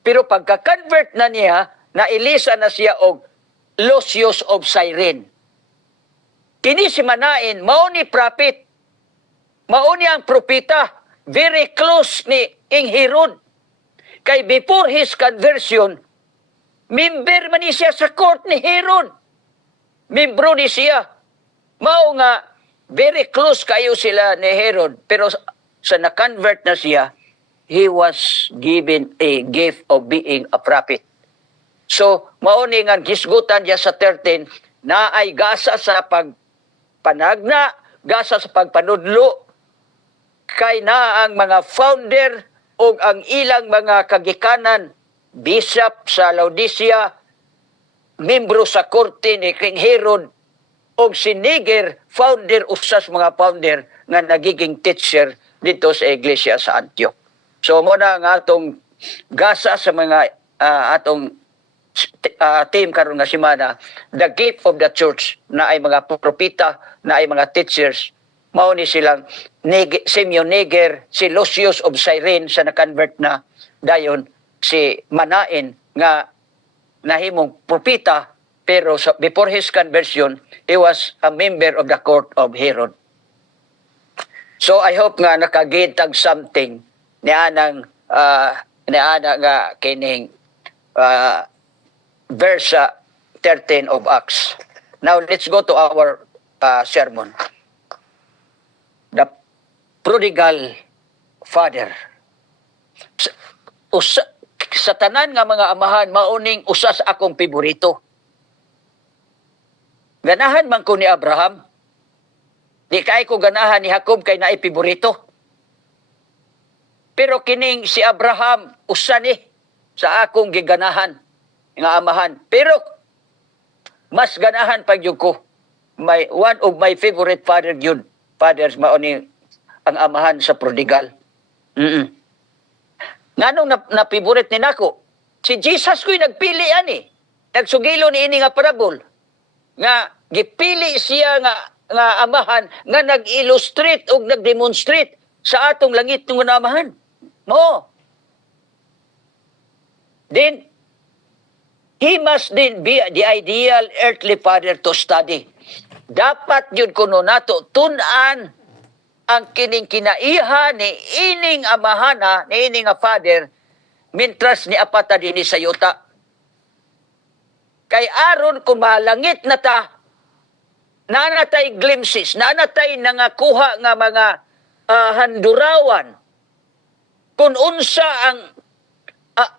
Pero pagka-convert na niya, nailisa na siya og Lucius of Cyrene. Kini si Manain, mao ni prophet. Mao ni ang propeta, very close ni King Herod. Kay before his conversion, member man ni siya sa court ni Herod. Membro ni siya. Mao nga, very close kayo sila ni Herod. Pero sa na-convert na siya, he was given a gift of being a prophet. So, mauni nga gisgutan niya sa 13 na ay gasa sa pagpanagna, gasa sa pagpanudlo, kay na ang mga founder o ang ilang mga kagikanan, bishop sa Laodicea, membro sa korte ni King Herod, o si Niger, founder usas mga founder nga nagiging teacher dito sa iglesia sa Antioch. So muna nga atong gasa sa mga atong team karon nga semana, the gift of the church na ay mga propeta, na ay mga teachers, mao ni silang Simeon Niger, si Lucius of Cyrene sa na-convert na, dayon si Manaen nga nahimong propeta, pero before his conversion, he was a member of the court of Herod. So I hope nga nakagitag something nianang nga kining verse 13 of Acts. Now let's go to our sermon. The prodigal father. Sa tanan nga mga amahan, mauning usa sa akong piborito. Ganahan man ko ni Abraham. Di kay ko ganahan ni Jacob kay naay piborito. Pero kining si Abraham usa ni sa akong giganahan nga amahan. Pero mas ganahan pag yun ko. One of my favorite father yun. Fathers mauni ang amahan sa prodigal. Nganong na-favorite ni nako? Si Jesus ko'y nagpili ani. Nagsugilo ni ini nga parabol. Nga gipili siya nga amahan nga nag-illustrate o nag-demonstrate sa atong langit ng amahan. Mo. Then, he must then be the ideal earthly father to study. Dapat yun kuno nato tunan ang kining kinaiha ni ining amahana, ni ining nga father, mintras ni apata din sa yuta. Kay aron kung malangit na ta, nanatay glimpses, nanatay nangakuha nga mga handurawan, kung unsa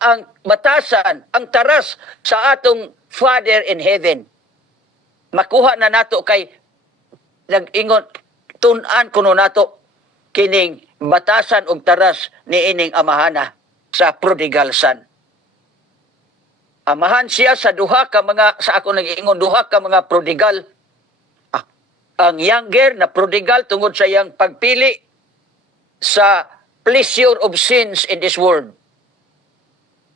ang batasan, ang taras sa atong Father in heaven. Makuha na nato kay nag-ingon, tunan kuno nato kining batasan og taras ni ining amahana sa prodigal son. Amahan siya sa duha ka mga, sa ako nag-ingon, duha ka mga prodigal. Ang younger na prodigal tungod sa iyang pagpili sa pleasure of sins in this world.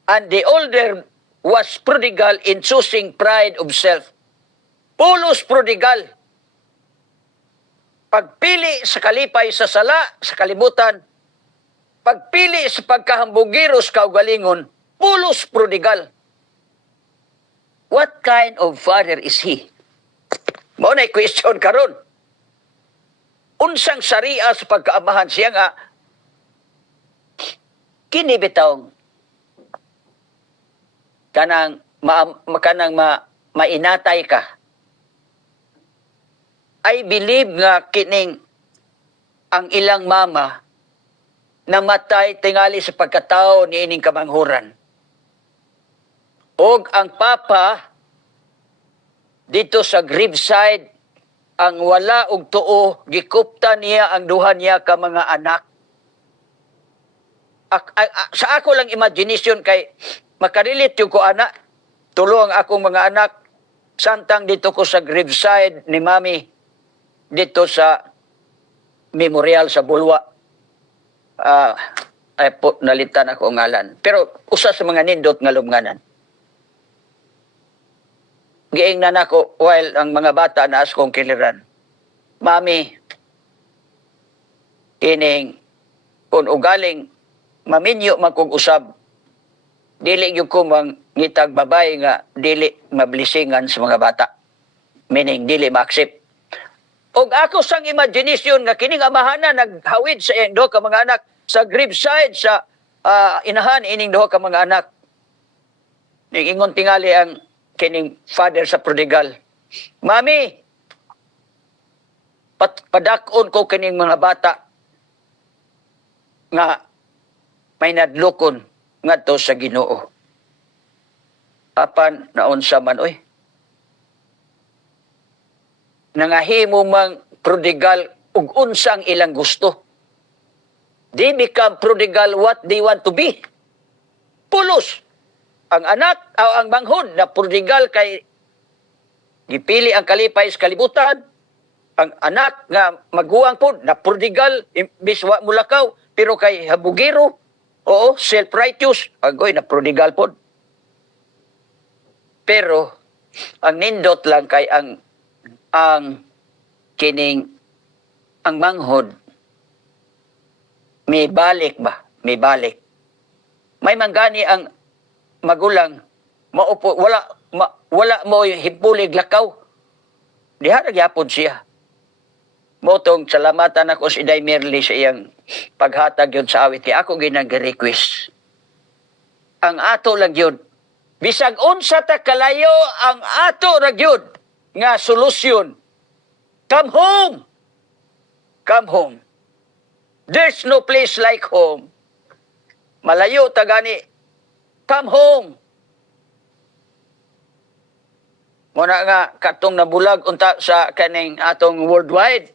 And the older was prodigal in choosing pride of self. Pulos prodigal. Pagpili sa kalipay sa sala, sa kalibutan, pagpili sa pagkahambugiros kaugalingon, pulos prodigal. What kind of father is he? Mao na'y question karon. Unsang sariya sa pagkaamahan siya nga kini bitaw kanang mainatay ka. I believe nga kining ang ilang mama namatay tingali sa pagkatao ni ining kamanghuran. Og ang papa dito sa graveside ang wala og tuo gikupta niya ang duha niya ka mga anak. Sa ako lang imagination kay makarelate yung ko anak. Tulo ang akong mga anak. Santang dito ko sa graveside ni mami dito sa memorial sa Bulwa. Ay po, nalitan ako ang ngalan. Pero usa sa mga nindot nga lubnganan. Giingnan ako while ang mga bata na kong kiliran. Mami, kining kung ugaling maminyo man kong usab, dili yung ko mangitag babay nga dili mablisingan sa mga bata. Meaning, dili ma-accept. Og ako sang imagination nga kining amahana naghawid sa iyang duha ka mga anak sa graveside sa inahan ining duha ka mga anak. Ningingon tingali ang kining father sa prodigal. Mami, padakon ko kining mga bata nga may nadlukon ngadto sa Ginoo. Apan naunsa man oy. Nangahimo mang prodigal ug unsa ang ilang gusto. They become prodigal what they want to be. Pulos. Ang anak o ang manghod na prodigal kay gipili ang kalipay sa kalibutan. Ang anak nga maguwang po na prodigal imbis wa mulakaw pero kay habugiro. Oo, self-righteous. Agoy na prodigal po. Pero ang nindot lang kay ang kining ang manghod may balik ba? May balik. May manggani ang magulang maupo wala mo himpulig lakaw. Diha nagyapon siya. Motong salamatan ako si Day Merly sa iyang paghatag yun sa awit kay ako ginag-request. Ang ato lang yun. Bisag unsa ta kalayo ang ato ra gyud nga solusyon. Come home. Come home. There's no place like home. Malayo ta gani. Come home. Muna nga katong nabulag unta sa kaning atong worldwide.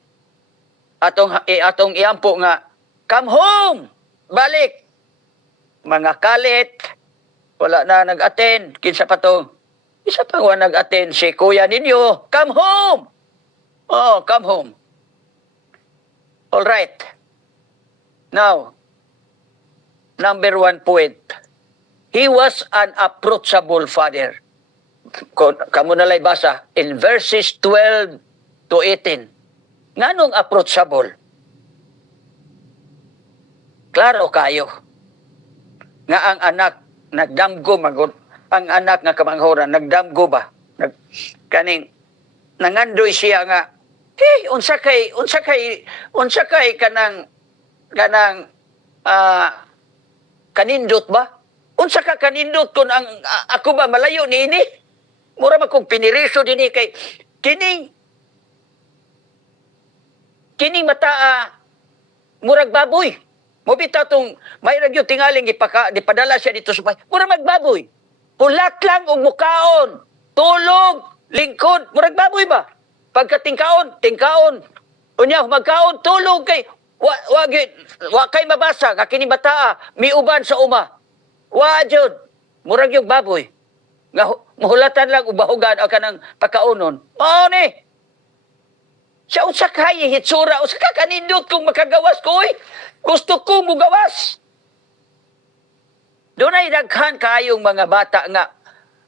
Atong iampo nga come home. Balik. Mga kalit. Wala na nag-attend. Kinsa pa to? Isa pa wa nag-attend si kuya ninyo. Come home. Oh, come home. All right. Now, number 1 point. He was an approachable father. Kamu nalay basa in verses 12 to 18. Nganong approachable? Klaro kayo. Nga ang anak nagdamgo magod. Ang anak nga kamanghoran nagdamgo ba? Kaning nangandoy siya nga hey, unsa kay kanang kanindot ba? Unsa ka kanindot kun ang ako ba malayo niini? Mura man kong piniriso dinhi kay kining mata murag baboy. Mo bitaw tong may ragyo tingaling dipadala siya dito sa bahay. Murag magbaboy. Ulat lang og mukaon, tulog, lingkod, murag baboy ba? Pagka tingkaon. Unya magkaon tulog kay wa kay mabasa nga kini bataa miuban sa uma. Wa jud murag yung baboy. Nga muhulatan lang ubahugan o kanang pagkaonon. Mao ni. Sa usa kay hitsura usa ka kanindot kung makagawas ko oy. Gusto ko mugawas. Dunay daghan kayong mga bata nga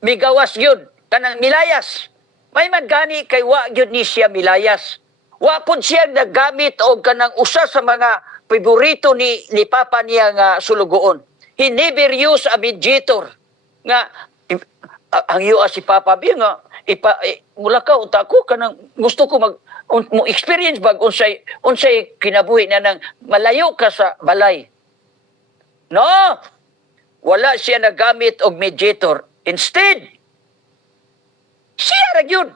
migawas gyud kanang milayas. May magani kay wa gyud ni siya milayas. Wa pud siya naggamit og kanang usa sa mga paborito ni papa niya nga sulugoon. He never use a mediator nga ang iyo si papa bi nga mula ka unta ko kanang gusto ko mo experience bag unsay kinabuhi na nang malayo ka sa balay. No. Wala siya nagamit og mediator. Instead, siya ra gyud.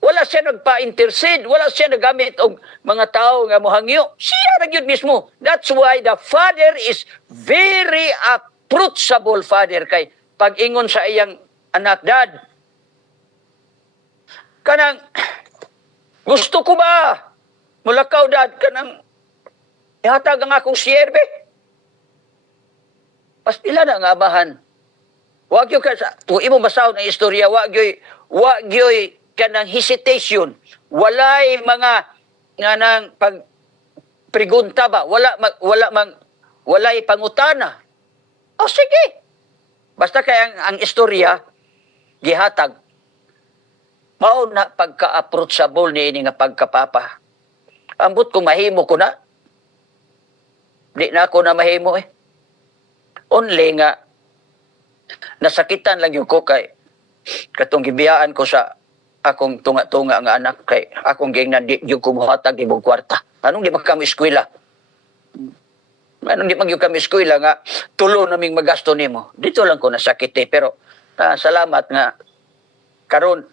Wala siya nagpa-intercede, wala siya nagamit og mga tao nga mohangyo. Siya ra gyud mismo. That's why the father is very approachable father kay pag-ingon sa iyang anak, dad. Kanang gusto ko ba mulakaw dad kanang ihatag ang akong siyerbe? Pastila na nga abahan. Wag yung imo basahon ang istorya, wag yoy kanang hesitation. Walay mga nga nang pregunta ba? Walay pangutana. O sige. Basta kay ang istorya gihatag. Mao na pagka-approachable ni ini nga pagkapapa. Ambot ko mahimo ko na. Di na ako na mahimo eh. Only nga nasakitan lang yung ko kay katong gibiyaan ko sa akong tunga-tunga nga anak kay akong gingnan di yung kumuhatag ibong kwarta. Anong di ba kami eskwela? Anong di magyud kami eskwela nga tulo naming magasto nimo. Dito lang ko nasakit eh. Pero salamat nga karon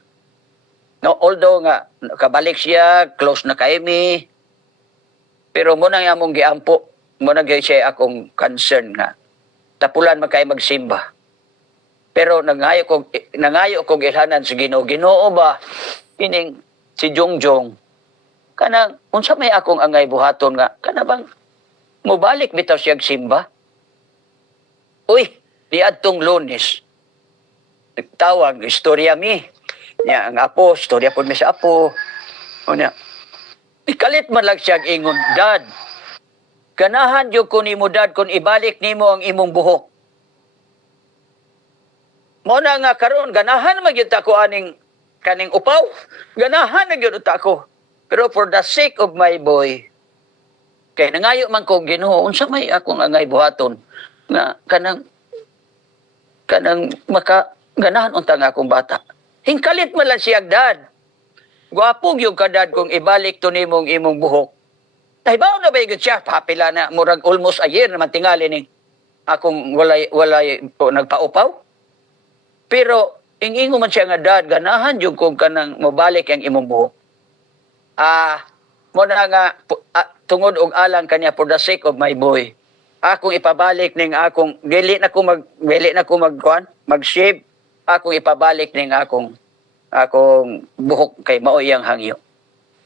no, although nga kabalik siya, close na kami. Pero mo nang among giampo mo na gyud siya akong concern nga tapulan man kay magsimba. Pero nangayo kog ilhanan sa Ginoo. Ginoo ba kining si Jongjong kanang unsa may akong angay buhaton nga kana bang mobalik bitaw siya simba? Uy, niadtong Lunes nagtawag istorya mi. Nya ang apo, istorya pud mi sa apo. Unya. Ikalit man lang siya ingon, Dad. Ganahan yung ko nimo dad kung ibalik nimo ang imong buhok. Mo na nga karon ganahan magyud ta ko aning kaning upaw. Ganahan na gyud ta ko. Pero for the sake of my boy, kay nangayo man ko Ginoo unsa may akong angay buhaton nga kanang maka ganahan unta nga akong bata. Hingkalit man lang siya, Dad. Gwapog yung kadad kung ibalik to nimong imong buhok. Nahibaw na ba yung siya? Papila na, murag almost a year naman tingali ni akong walay po nagpaupaw. Pero, ingingo man siya nga, Dad, ganahan yung kung kanang mabalik ang imong buhok. Mo na nga, tungod og alang kanya for the sake of my boy. Akong ipabalik ning akong, dili na ko mag-shave, akong ipabalik ning akong buhok kay mao iyang hangyo.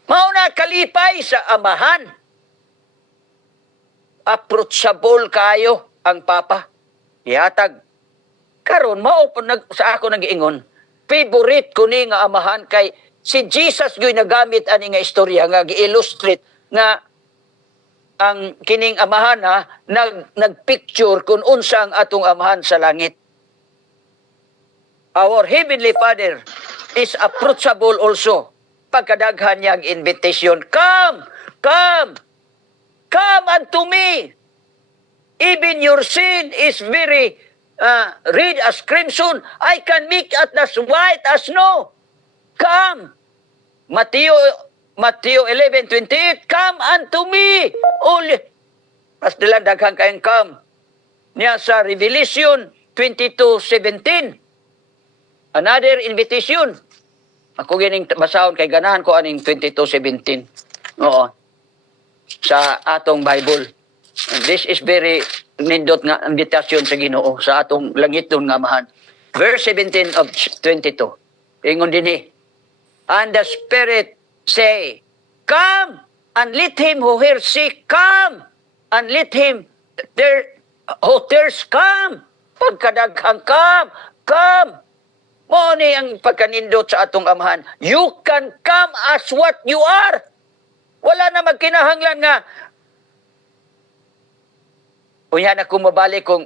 Mao na kalipay sa amahan. Approachable kayo ang papa. Ihatag. Karon mao sa ako nag-iingon. Favorite ko ni nga amahan kay si Jesus gyud nagamit ani nga istorya nga gi-illustrate nga ang kining amahan nagpicture kung unsa ang atong amahan sa langit. Our Heavenly Father is approachable also. Pagkadaghan niyang invitation, come unto me. Even your sin is very red as crimson. I can make it as white as snow. Come. Matthew 11:28, come unto me. Only. Mas dalang daghang kayong come. Niya sa Revelation 22:17. Another invitation. Ako gining basahon kay ganahan ko aning 22:17. Oo. Sa atong Bible. And this is very nindot nga invitation sa Ginoo sa atong langiton nga amahan. Verse 17 of 22. Ingon dinhi. And the Spirit say, come and let him who hears sick come and let him who thirsts come. Pagkadaghang come. Mo ni ang pagkanindot sa atong amahan. You can come as what you are. Wala na magkinahanglan nga. Unya na kung mabalik kung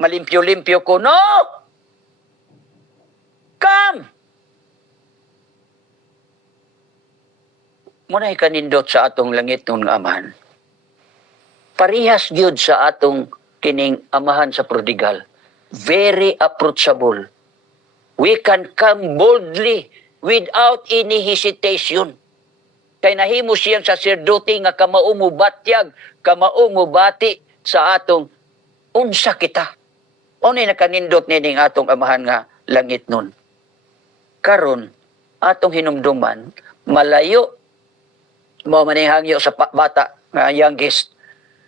malimpyo-limpyo ko. No! Come! Muna kanindot sa atong langit ng amahan. Parihas gyud sa atong kining amahan sa prodigal. Very approachable. We can come boldly without any hesitation. Kay nahimo siyang saserdote nga kamao mo batyag, kamao mo bati sa atong unsa kita. Unay nakanindot nining atong amahan nga langit nun. Karon atong hinumduman malayo mo manihangyo sa bata nga youngest.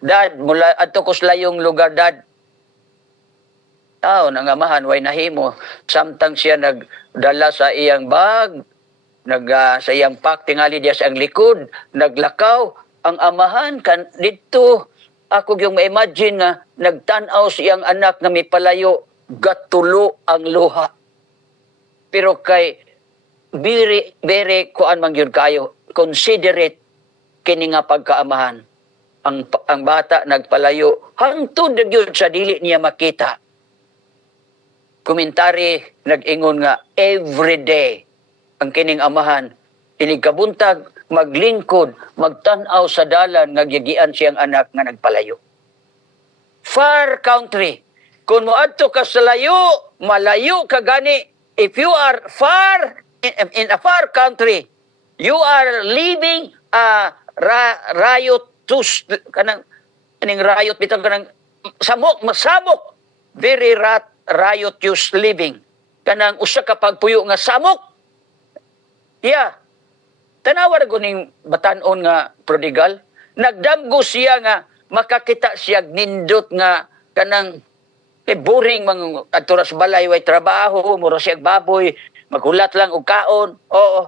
Dad, mula adto ko sa layong lugar, Dad. Nangamahan, way nahimo. Samtang siya nagdala sa iyang bag, sa iyang pack, tingali diya sa ang likod, naglakaw, ang amahan, dito, ako yung ma-imagine nga, nagtanaw siyang anak na may palayo, gatulo ang luha. Pero kay, very, kuan man yun kayo, considerate, kini nga pagkaamahan. Ang bata nagpalayo, hangtod na yun sa dili niya makita. Komentary nag-ingon nga everyday ang kining amahan inigkabuntag maglingkod magtan-aw sa dalan nga gigian siyang anak nga nagpalayo. Far country kun moadto ka sa layo malayo ka gani. If you are far in a far country you are living a riotous kanang riot bitang kanang samok very riotous living. Kanang usa ka pagpuyo nga samok. Yeah. Tanawa ko ning batanon nga prodigal. Nagdamgo siya nga makakita siya nindot nga kanang boring mga adto sa balay way trabaho, mura siya baboy, maghulat lang og kaon. Oo.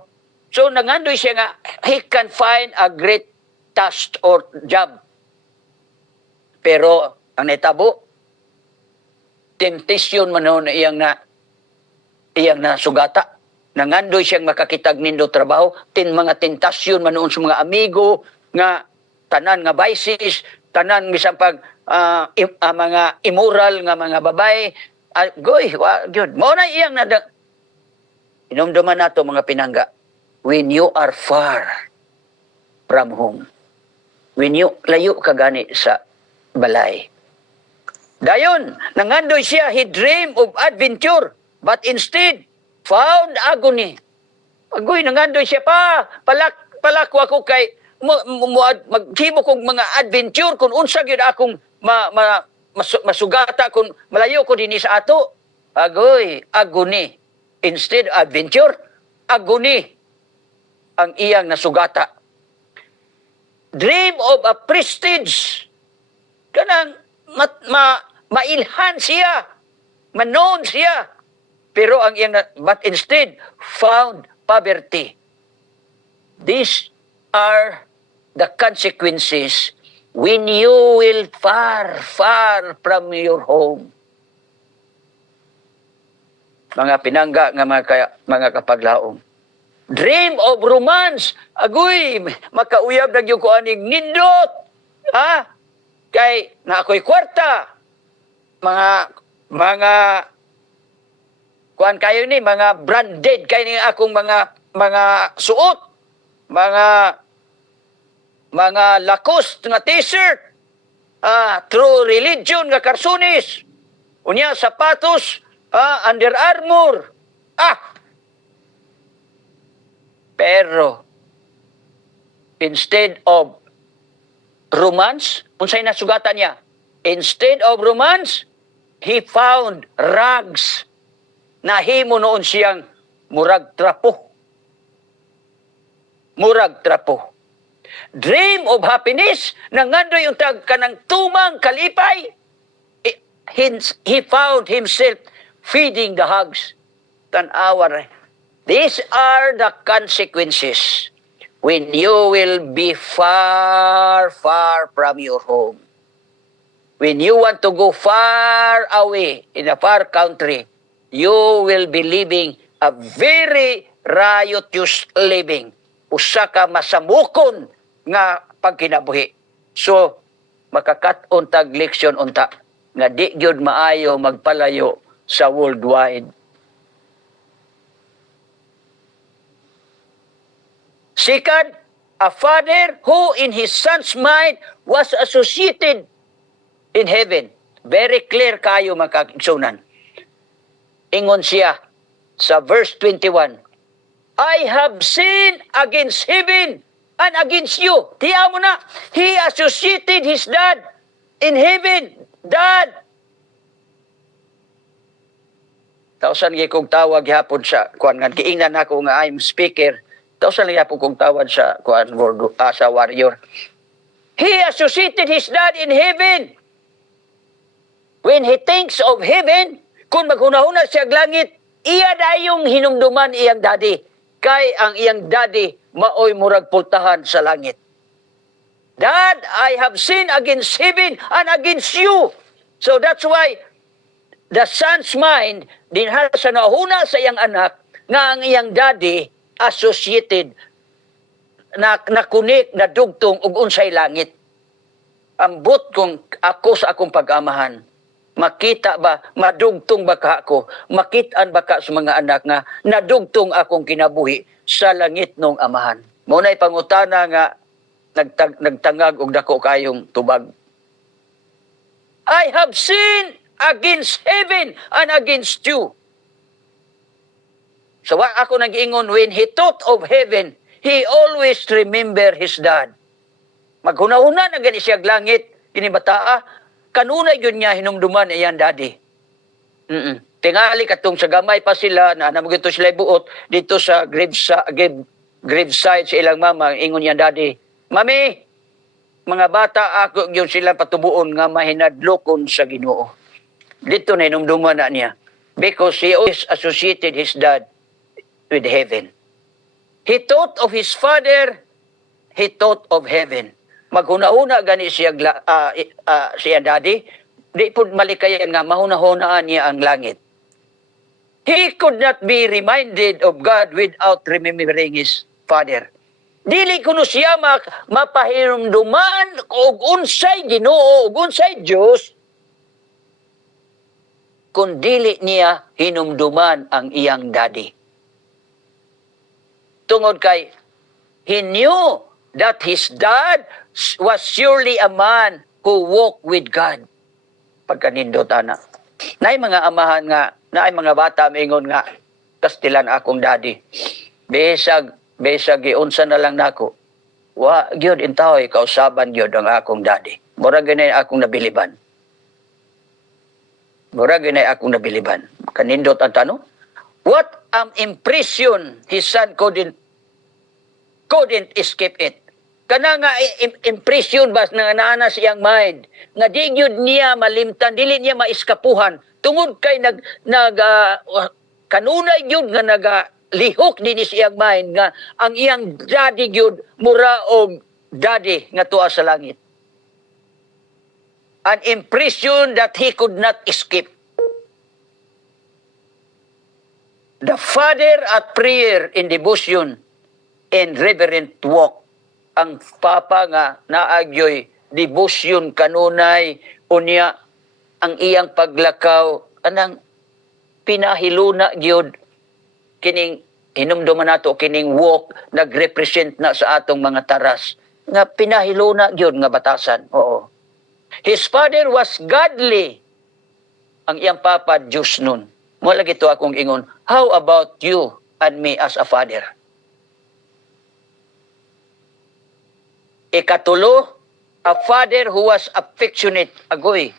So nangandoy siya nga he can find a great task or job. Pero ang netabo temptation man na iyang na sugata. Nangandoy siyang makakitag nindo trabaho, mga tentasyon man noon sa mga amigo nga tanan nga vices, tanan bisan pag mga immoral nga mga babae. Goy, gyud. Mao na iyang inumduman nato mga pinangga. When you are far from home, when you layo ka gani sa balay. Dayon, nangandoy siya, he dream of adventure, but instead, found agony. Agoy, nangandoy siya palakwa ko kay, maghimo kong mga adventure, kung unsa gyud akong masugata, kung malayo ko din sa ato. Agoy, agony. Instead, adventure, agony ang iyang nasugata. Dream of a prestige. Kanang mailhan siya, manon siya. Pero ang iyang, but instead, found poverty. These are the consequences when you will far, far from your home. Mga pinangga nga mga kapaglaom. Dream of romance. Agoy, makauyab na yung kuanig nindot. Ha? Kay na ako'y kwarta. Mga kuan kayo ni, mga branded kayo ni akong mga suot. Mga Lacoste nga t-shirt. True religion nga karsunis. Unya, sapatos, Under Armour. Pero, instead of romance, unsay nasugatan niya? Instead of romance, he found rags. Nahimo noon siyang murag trapo. Murag trapo. Dream of happiness, nangandoy yung tag kanang tumang kalipay. He found himself feeding the hogs. Tan-awar. These are the consequences when you will be far, far from your home. When you want to go far away in a far country, you will be living a very riotous living. Usa ka masamukon nga pagkinabuhi. So, makakat-on tag leksyon unta nga di gyud maayo magpalayo sa worldwide. Second, a father who in his son's mind was associated in heaven. Very clear kayo mga kaigsunan. Ingon siya sa verse 21, I have sinned against heaven and against you. Tiyan mo na, he associated his dad in heaven. Dad. Tausan nga kong tawag hapon sa kuan nga kiingnan ako nga I'm speaker. Tausan nga po kong tawag sa kuan sa warrior. He associated his dad in heaven. When he thinks of heaven, kung maghunahuna siya langit, iya dayong hinumduman iyang daddy. Kay ang iyang daddy maoy murag pultahan sa langit. Dad, I have sinned against heaven and against you. So that's why the son's mind dinha sa nahuna sa iyang anak nga ang iyang daddy associated nakunik na dugtong ug unsay langit. Ambot kung ako sa akong pag-amahan, makita ba, madugtong ba ka ako, makitaan ba ka sa mga anak nga nadugtong akong kinabuhi sa langit nung amahan. Muna'y pangutana nga nagtangag og dako kayong tubag. I have sinned against heaven and against you. So ako nag-ingon, when he thought of heaven, he always remember his dad. Maghuna-huna na gani siya langit, kinibataa, kanunay yun niya hinumduman iyan daddy. Tingali katong sa gamay pa sila, na namagito sila buot, dito sa graveside sa ilang mama, ingon niya daddy, Mami, mga bata ako gyud sila patubuon nga mahinadlokon sa Ginoo. Dito na inumduman na niya. Because he always associated his dad with heaven. He thought of his father, he thought of heaven. Maghuna-huna gani siya, siya daddy, di po malikayan nga mahuna-hunaan niya ang langit. He could not be reminded of God without remembering his father. Dili kuno siya mapahirumduman og unsay Ginoo, og unsay Dios, kung dili niya hinumduman ang iyang daddy. Tungod kay he knew that his dad was surely a man who walked with God. Pagkanindot ana. Naay mga amahan nga, naay mga bata mingon nga kastilan akong daddy. Besag giunsa na lang nako. Wa gyud intahoy kausaban gyud ang akong daddy. Murag ginay akong nabiliban. Kanindot ang tanong. What an impression his son couldn't escape it. Kana nga impression bas nga naana siyang mind nga di gyud niya malimtan, dili niya maiskapuhan tungod kay kanunay gyud nga nagalihok din siyang mind nga ang iyang daddy gyud mura og daddy nga tuwa sa langit. An impression that he could not escape. The father at prayer in devotion and reverent walk. Ang papa nga naagyoy devotion kanunay unya ang iyang paglakaw anang pinahiluna gyud kining hinumduman nato kining walk nagrepresent na sa atong mga taras nga pinahiluna gyud nga batasan. Oo. His father was godly. Ang iyang papa Diyos nun. Mo lagi to akong ingon, how about you and me as a father? Ikatulo, a father who was affectionate. Agoy.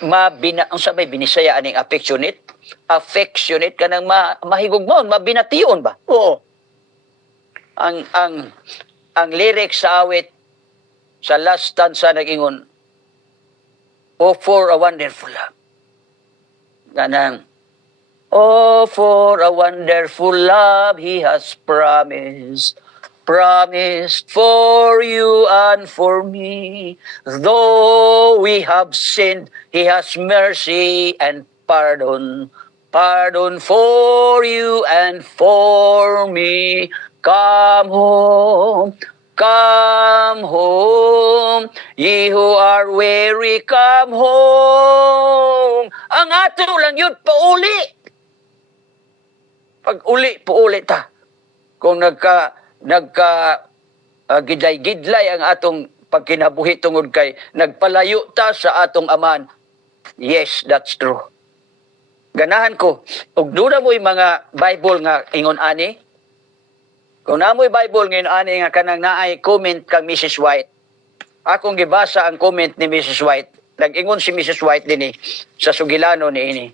Ang sabay binisaya aning affectionate. Affectionate kanang mahigugmaon, mabination ba? Oo. Ang lyrics sa awit sa last stanza nag-ingon, oh, for a wonderful love. Ganang, oh, for a wonderful love He has promised for you and for me. Though we have sinned, He has mercy and pardon for you and for me. Come home, ye who are weary, come home. Ang ato lang yun, pauli. Pauli ta. Kung gidlay-gidlay ang atong pagkinabuhi tungod kay nagpalayo ta sa atong aman. Yes, that's true. Ganahan ko, ug duna mo'y mga Bible nga ingon ani. Kung namoy Bible ngayon ani nga kanang naay comment kang Mrs. White. Akong gibasa ang comment ni Mrs. White. Nag-ingon si Mrs. White din sa Sugilano ni ini.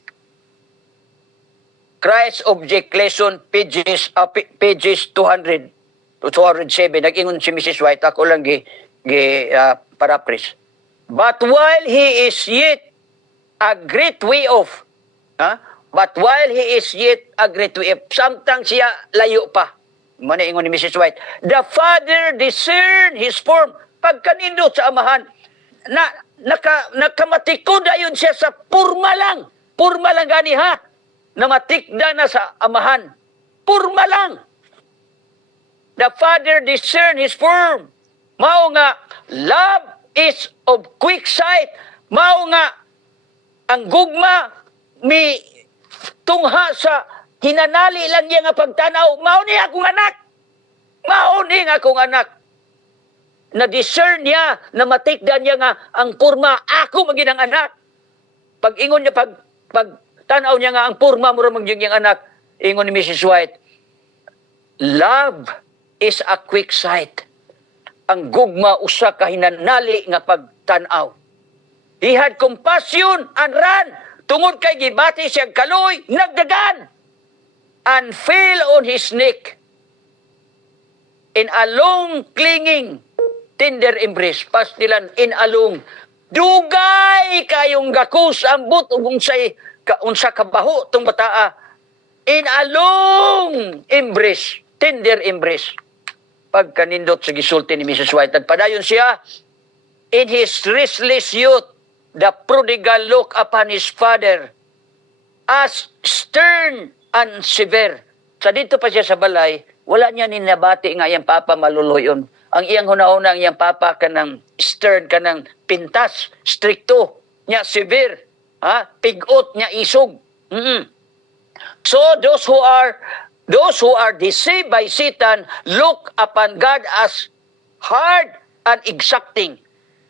Christ Object Lesson pages 200 to 207. Nag-ingon si Mrs. White. Ako lang paraphrase. But while he is yet a great way off, but while he is yet a great way off, samtang siya layo pa. Muna ingon ni Mrs. White, the father discerned his form. Pagkanindot sa amahan, nakamatikod ayon siya sa purma lang. Purma lang gani ha. Namatikda na sa amahan. Purma lang. The father discerned his form. Mao nga, love is of quick sight. Mao nga, ang gugma, mi tungha sa hinanali lang niya nga pagtanaw. Mao ni akong anak. Mao ni akong anak. Na-discern niya, na matikdan niya nga ang purma, ako maging ang anak. Pag ingon niya, pag tanaw niya nga ang purma, mura maging ang anak, ingon ni Mrs. White, love is a quick sight. Ang gugma, usa ka hinanali nga pagtanaw. He had compassion and ran. Tungod kay gibati siyang kaloy, nagdagan. And fell on his neck in a long clinging tender embrace, pas nilan inalong, dugay kayong gakus ambot ug unsa kabaho tong bataa. Inalong embrace, tender embrace. Pagkanindot sa gisulti ni Mrs. White, nagpadayon siya, in his restless youth, the prodigal looked upon his father as stern and severe. Sa dito pa siya sa balay, wala niya ninabati nga iyang papa maluluyon. Ang iyang hunahuna, ang iyang papa kanang stern, kanang pintas, stricto, niya severe, pigot niya isog. So those who are deceived by Satan look upon God as hard and exacting.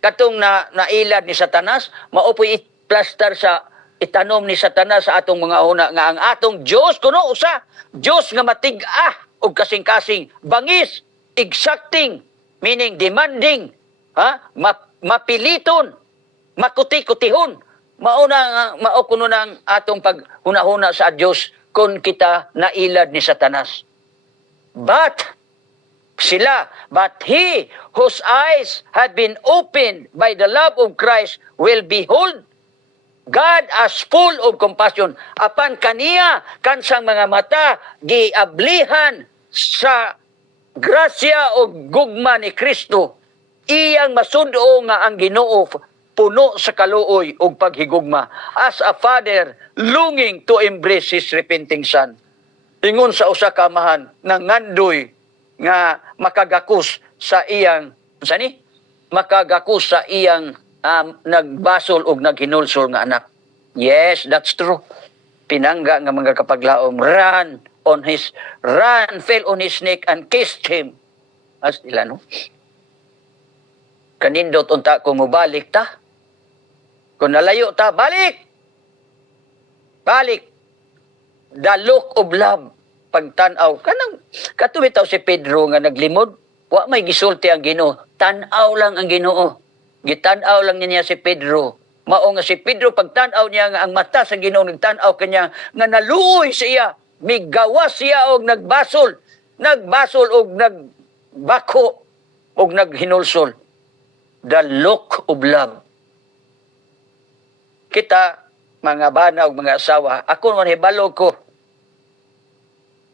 Katong nailad ni Satanas, maupoy plaster sa itanom ni Satanas sa atong mga una nga ang atong Dios kuno usa, Dios nga matig-ah og kasing-kasing, bangis, exacting, meaning demanding, mapiliton, makuti-kutihon. Mao kuno nang atong paghuna-huna sa Dios kung kita nailad ni Satanas. But he whose eyes had been opened by the love of Christ will behold God as full of compassion. Apan kaniya, kansang mga mata, giablihan sa grasya o gugma ni Kristo. Iyang masudo nga ang Ginoo puno sa kaluoy o paghigugma. As a father longing to embrace his repenting son. Ingon sa usa ka amahan, nangandoy nga makagakus sa iyang, makagakus sa iyang nagbasol o naghinulsol nga anak. Yes, that's true. Pinangga nga mga kapaglaom, fell on his neck and kissed him. As nila, no? Kanindot unta kung mubalik ta. Kung nalayo ta, balik! Balik! The look of love. Pagtanaw. Katuwitaw si Pedro nga naglimod. Wa may gisulti ang Ginoo. Tanaw lang ang Ginoo. Gitanaw lang niya si Pedro. Mao nga si Pedro, pagtanaw niya nga ang mata sa Ginoo, nagtanaw kanya nga naluoy siya. Migawas siya og nagbasol. Nagbasol og nagbako og naghinulsol. The look of love. Kita, mga bana o mga asawa, ako man hibalo ko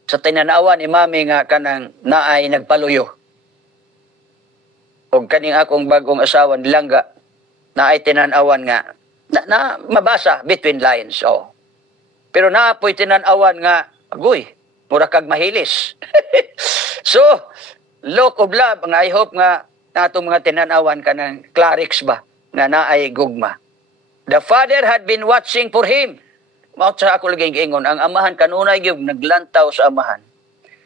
sa tinanawan ni mami nga kanang naay nagpaluyo. O kaning akong bagong asawa nilangga, naay tinanawan nga, na mabasa between lines. Oh. Pero naapoy tinanawan nga, agoy, mura kag mahilis. So, look of love, nga I hope nga natong mga tinanawan kanang clarix ba, nga naay gugma. The father had been watching for him. Maot sa ako lagi ingon, ang amahan kanunay gyud naglantaw sa amahan.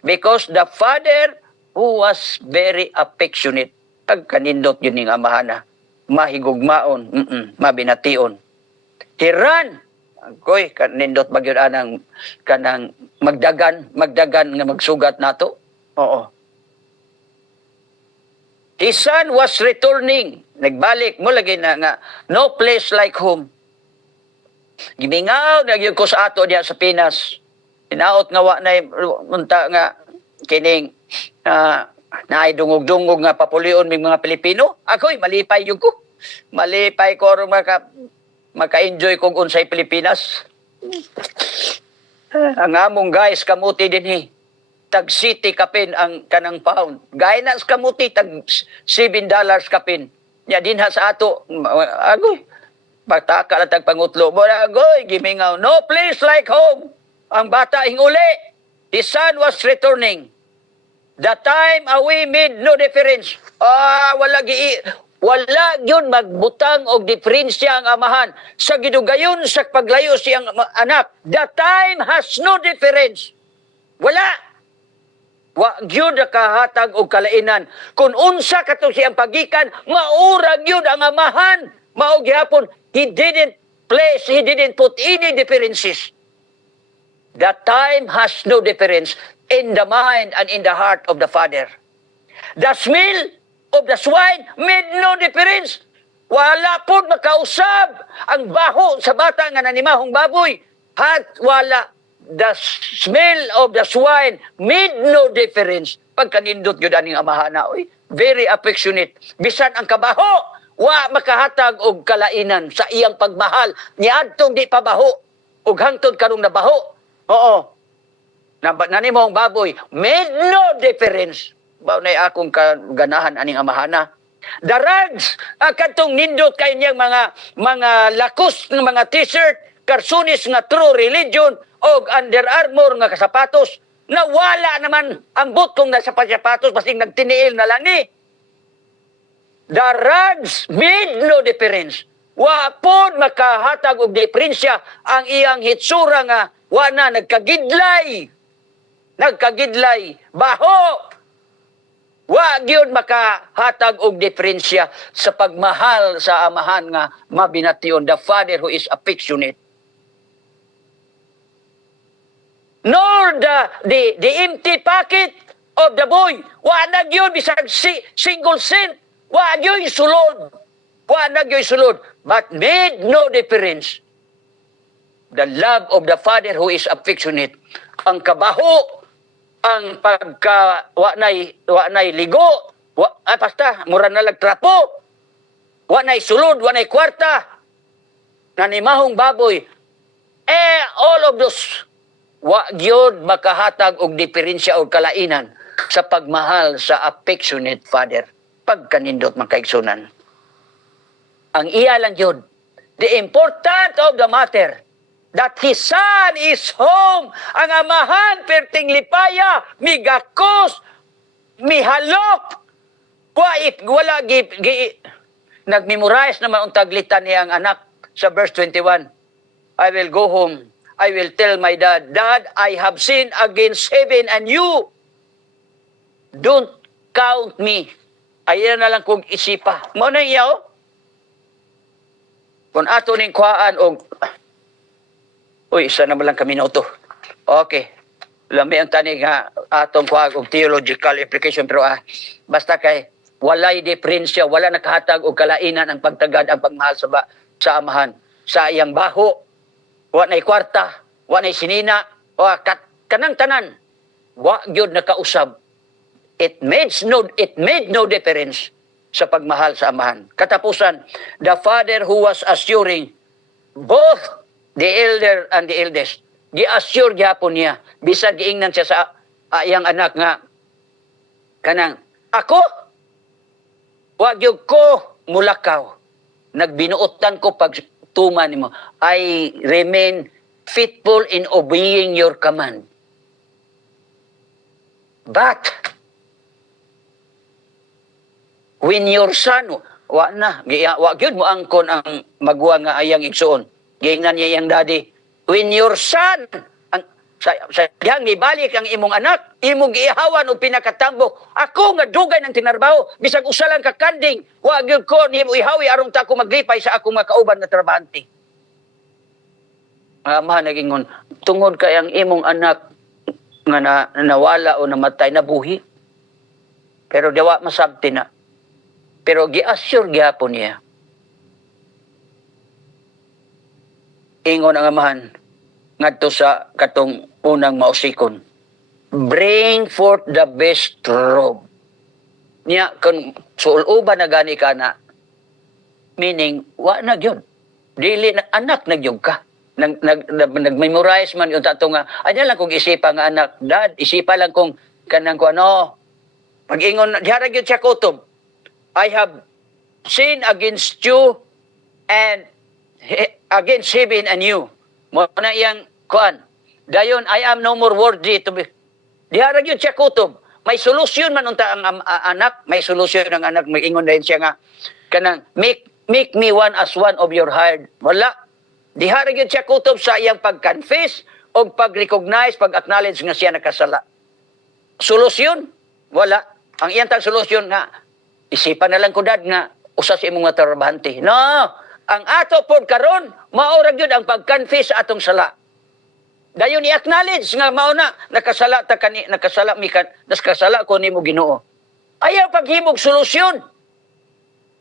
Because the father who was very affectionate, pagkanindot yun ning amahan na, mahigugmaon, mabination. He ran. Koy, kanindot ba yun kanang magdagan nga magsugat nato? Oo. His son was returning. Nagbalik mo lagi na nga, no place like home. Gimingaw na yun ko sa ato diya sa Pinas. Inaot nga wa na unta nga kining naay dungog-dungog nga papulion mig mga Pilipino. Ako'y malipay yun ko. Malipay ko ron maka-enjoy kong unsay Pilipinas. Ang among guys kamuti din tag city kapin ang kanang pound. Gaya na kamuti tag $7 kapin. Nya dinha sa ato agoy pataka lang tag pangutlo mo agoy gimingaw, no place like home. Ang bata hinguli. His son was returning. The time away made no difference. Wala yun magbutang og diferensya ang amahan sa gidugayon sa paglayo siyang anak. The time has no difference. Wala. Wa gyud kahatag og kalainan. Kung unsa kato siyang pagikan, maurag gyud ang amahan. Mao gihapon, he didn't put any differences. The time has no difference in the mind and in the heart of the father. The smell of the swine made no difference. Wala po makausab ang baho sa bata nga nanimahong baboy. Wala. The smell of the swine made no difference. Pagkanindot yun aning amahana, very affectionate. Bisan ang kabaho, wa makahatag og kalainan sa iyang pagmahal. Niadtong di pabaho, ug hangtod karong nabaho. Oo. Nanimong baboy, made no difference. Bao na akong ganahan aning amahana. The rags, katong nindot kay niyang mga lakos ng mga t-shirt, karsunis nga true religion, o Under Armour nga kasapatos, nawala naman ang butong na sapatos, basing nagtiniil na lang ni. The rags made no difference. Wa pod makahatag og diferensya ang iyang hitsura nga wa na nagkagidlay. Baho. Wa gyud makahatag og diferensya sa pagmahal sa amahan nga mabination, the Father who is affectionate. Nor the empty pocket of the boy. Wa na gyud bisag single cent. Wa gyud sulod. But made no difference. The love of the Father who is affectionate. Ang kabaho, ang pagka wa nay ligo, basta mura na trapo. Wa nay sulod, wa nay kwarta. Nanimahong baboy. All of those wa gyud makahatag og diferensya og kalainan sa pagmahal sa affectionate Father. Pagkanindot makaigsunan. Ang iya lang yun. The important of the matter, that His Son is home. Ang amahan, perting lipaya, migakos, mihalok. Wala, nagmemorize naman ang taglitan niya ang anak sa verse 21. I will go home. I will tell my dad, Dad, I have sinned against heaven and you. Don't count me. Ayan na lang kong isipa. Mo na iyaw? Kung ato ning kuhaan og uy, isa na lang kami minuto. Okay. Lami ang tani nga atong kuhaan og theological implication pero basta kay walay diferensya, wala nakahatag og kalainan ang pagtagad ang pagmahal sa amahan. Sa iyang baho, wa nay kwarta, wa nay sinina, wa kanang tanan. Wa gyud nakausab. It made no difference sa pagmahal sa amahan. Katapusan, the Father who was assuring both the elder and the eldest, gi-assure gyapon niya, bisag giingnan siya sa iyang anak nga, kanang, ako, wa gyud ko mulakaw. Nagbinuotan ko pag tuman nimo. I remain faithful in obeying your command. But, when your son, wa gyud mo angkon ang magwa nga ayang igsuon. Giingnan niya iyang daddy, when your son, sa diyang ibalik ang imong anak, imong giihawan o pinakatambok, ako nga dugay ng tinarbaho, bisag usalan ka kanding, wa gyud ko nimo ihawi aron ta ako maglipay sa akong makauban na trabahante. Ama nagingon, tungod kay ang imong anak nga nawala o namatay, nabuhi. Pero dawa masabti na. Pero gi-assure gyapon niya. Ingon ang amahan ngadto sa katong unang mausikon. Bring forth the best robe. Niya kun suuluban na gani ka na. Meaning wa na gyud. Dili na anak na gyud ka. Nag-memorize man yung tato nga, ano lang kung isipa nga anak, Dad, isipa lang kung kanang ko ano, pag-ingon, diharag yun siya kutob, I have sinned against you and against heaven and you. Mo na iyang kuan. Dayon, I am no more worthy to be. Diharag yun siya kutob. May solusyon man unta ang anak, may solusyon ang anak, may ingon din siya nga, kanang, make me one as one of your heart. Wala. Diharag yun siya kutob sa iyang pag-confess o pag-recognize, pag-acknowledge nga siya nakasala. Solusyon? Wala. Ang iyang solusyon nga, isipan na lang ko dad nga, usa sa imong nga trabahante. No! Ang ato pod karon maorag yun ang pag-confess sa atong sala. Dayon i-acknowledge nga mao na nakasala ta kani nakasala mi kan nakasala ko nimo Ginoo. Ayaw paghimog solusyon.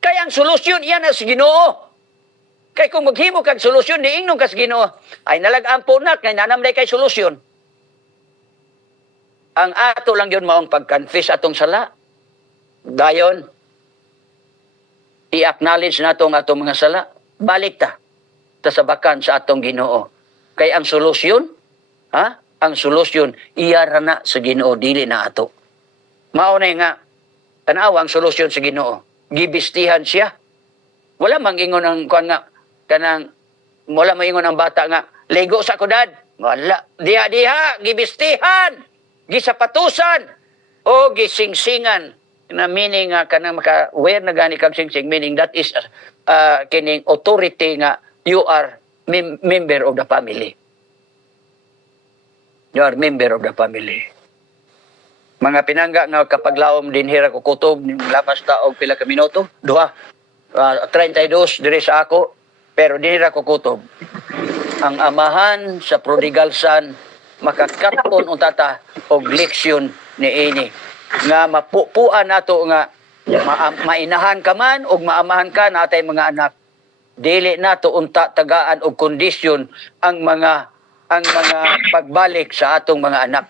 Kay ang solusyon iyan as Ginoo. Kay kung maghimo kag solusyon di ingnon kas Ginoo, ay nalag-ampo na kay nanamday kay solusyon. Ang ato lang yun maong pag-confess atong sala. Dayon, i-acknowledge nato ang atong mga sala, balik ta tasabakan sa atong Ginoo. Kay ang solusyon, ang solusyon iyara na sa Ginoo, dili na ato. Mao na nga tanawa ang solusyon sa Ginoo. Gibistihan siya. Wala mangingon ang kuan nga kanang wala mangingon ang bata nga ligo sa kudad. Wala. Diha gibistihan, gisapatusan o gisingsingan. Na meaning nga kanang maka-wear na gani kang singsing, meaning that is kining authority nga you are member of the family. You are member of the family. Mga pinangga nga kapag laom din hira ko kutob, lapas ta og pila ka minuto, duha. 32 diri sa ako, pero dinira ko kutob. Ang amahan sa prodigal son makakaton untata og leksyon ni ini nga mapupuan nato nga mainahan ka man og maamahan ka natay mga anak. Dili nato unta tagaan og kondisyon ang mga pagbalik sa atong mga anak.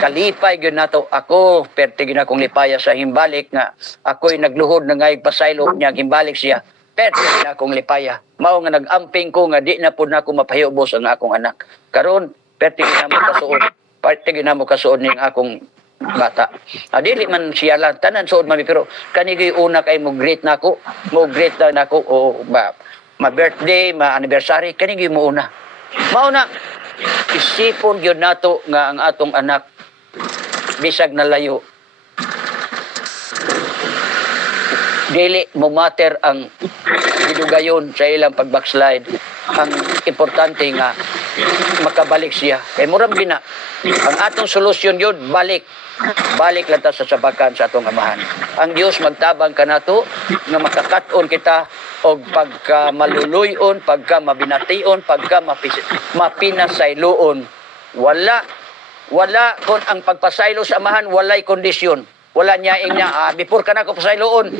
Kalipay gyud nato ako perti gyud akong lipaya sa himbalik nga ako'y nagluhod na ngay pasaylo niya himbalik siya. Perti gyud akong lipaya. Mao nga nagamping ko nga di na pud nako mapahiyubos ang akong anak. Karon perti gyud namo kasuod. Perti gyud namo kasuod ning akong bata. Dili man siya lang tanan suod mami pero kanigi una kay mo greet nako, mo greet na nako o ma birthday, ma anniversary kanigi mo una. Mao na isipon gyud nato nga ang atong anak bisag na layo. Dili mo matter ang gidugayon sa ilang pag-backslide. Ang importante nga makabalik siya. Kay murang gina ang atong solusyon yun, balik lang ta sa sabakan sa atong amahan. Ang Dios magtabang kanato nga makakaton kita og pagka maluluyon, pagka mabination, pagka mapinasayloon. Wala kon ang pagpasaylo sa amahan walay kondisyon. Wala niyaing niya, before ka na ko pasayloon,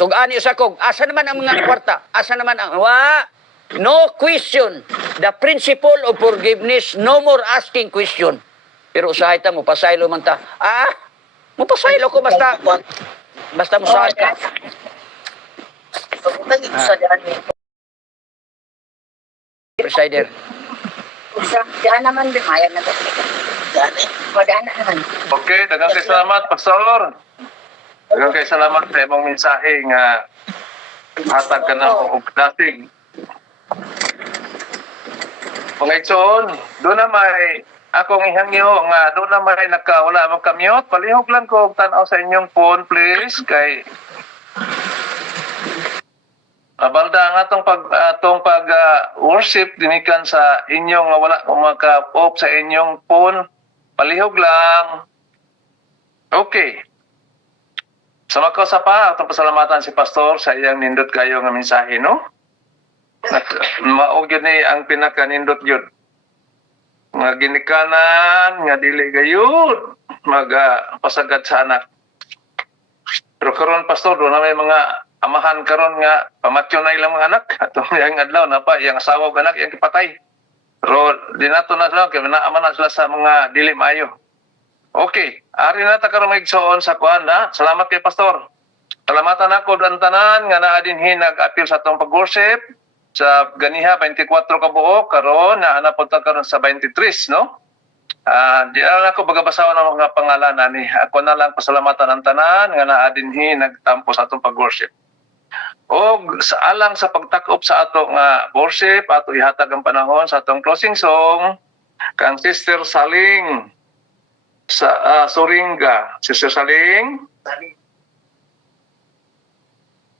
tug-ani sa kog, asa naman ang mga kwarta? Asa naman ang, no question. The principle of forgiveness, no more asking question. Pero usahay ta mo, pasaylo man ta. Mo pasaylo ko basta mo saan ka. Presider. Diyan naman bimayan na to. Diyan naman. Okay, daghang kay salamat, Pastor. Daghang kay salamat sa imong mensahe nga hatag ka na og dating. Pangitson, doon na may akong ihangyo nga doon na may wala mong kamyot. Palihog lang ko og tan-aw sa inyong phone, please. Kay balda ang atong pag worship dinikan sa inyong nga wala ko maka-off sa inyong phone. Palihog lang. Okay. Sama ko sa pa, atong pasalamatan si Pastor sa iyang nindot kayo nga mensahe, no? Maog yun ang pinaka-nindot yun. Nga ginikanan, nga dili gayud, pasagad sa anak. Pero karon Pastor, doon na may mga amahan karon nga pamatyo na ilang mga anak. Atong yung adlaw na pa, yung asawa o anak, yung kipatay. Pero di nato na sila, kaya naaman na sila sa mga dili maayo. Okay, ari na ta karon magigsoon sa kuan na. Salamat kay Pastor. Salamatan ako ang tanan nga naa dinhi nag-appeal sa atong pag-worship sa ganiha 24 ka buok karon na napunta karon sa 23, no? Di na ako bagabasawan ng mga pangalan ani. Ako na lang pasalamatan ang tanan nga naa dinhi nagtampo sa atong pag-worship. O sa alang sa pagtakop sa ato nga worship, ato ihatag ang panahon sa atong closing song kang Sister Saling sa Soringa. Sister Saling.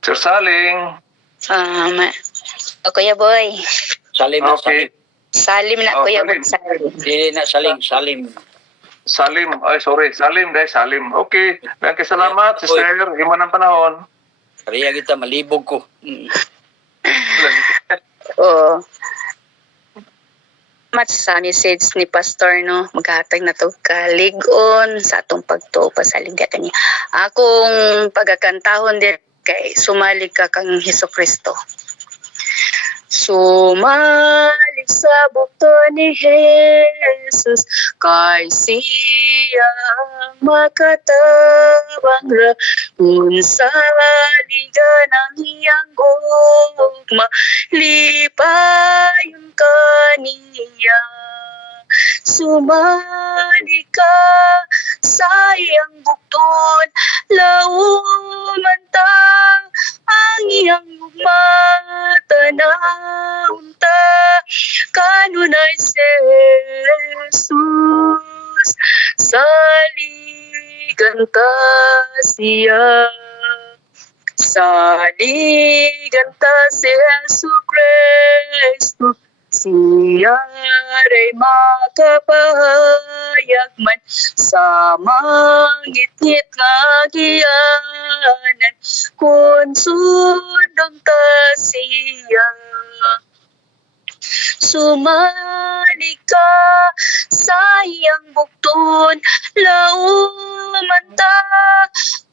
Sister Saling. Kuya Boy. Salim na Okay. Salim na, Kuya Boy. Salim. Dili na saling, salim. Salim. Ay, sorry. Salim dahil Salim. Okay. Maraming salamat, Sister. Himo ng panahon. Kaya kita malibog ko. Oo. Match sa message ni Pastor, no? Maghatag na to kaligon sa atong pagtuo pasaligda kaniya. Akong pagkakantahon din kay sumalig ka kang Hesus Kristo. Sumalig sa bukto ni Jesus, kay siyang makatabang ra kung sa liga ng iyang gugma, lipayon kaniya. Sumali ka sa iyang bukton, lauman ta ang iyang gugma, tanawon ta kanunay si Jesus, saligan ta siya. Saligan ta si Jesu Kristo, siya ray makapahayag man sa mangit-ngit nga giyanan, kung sundong ta siya. Sumali ka sa iyang bukton, lauman ta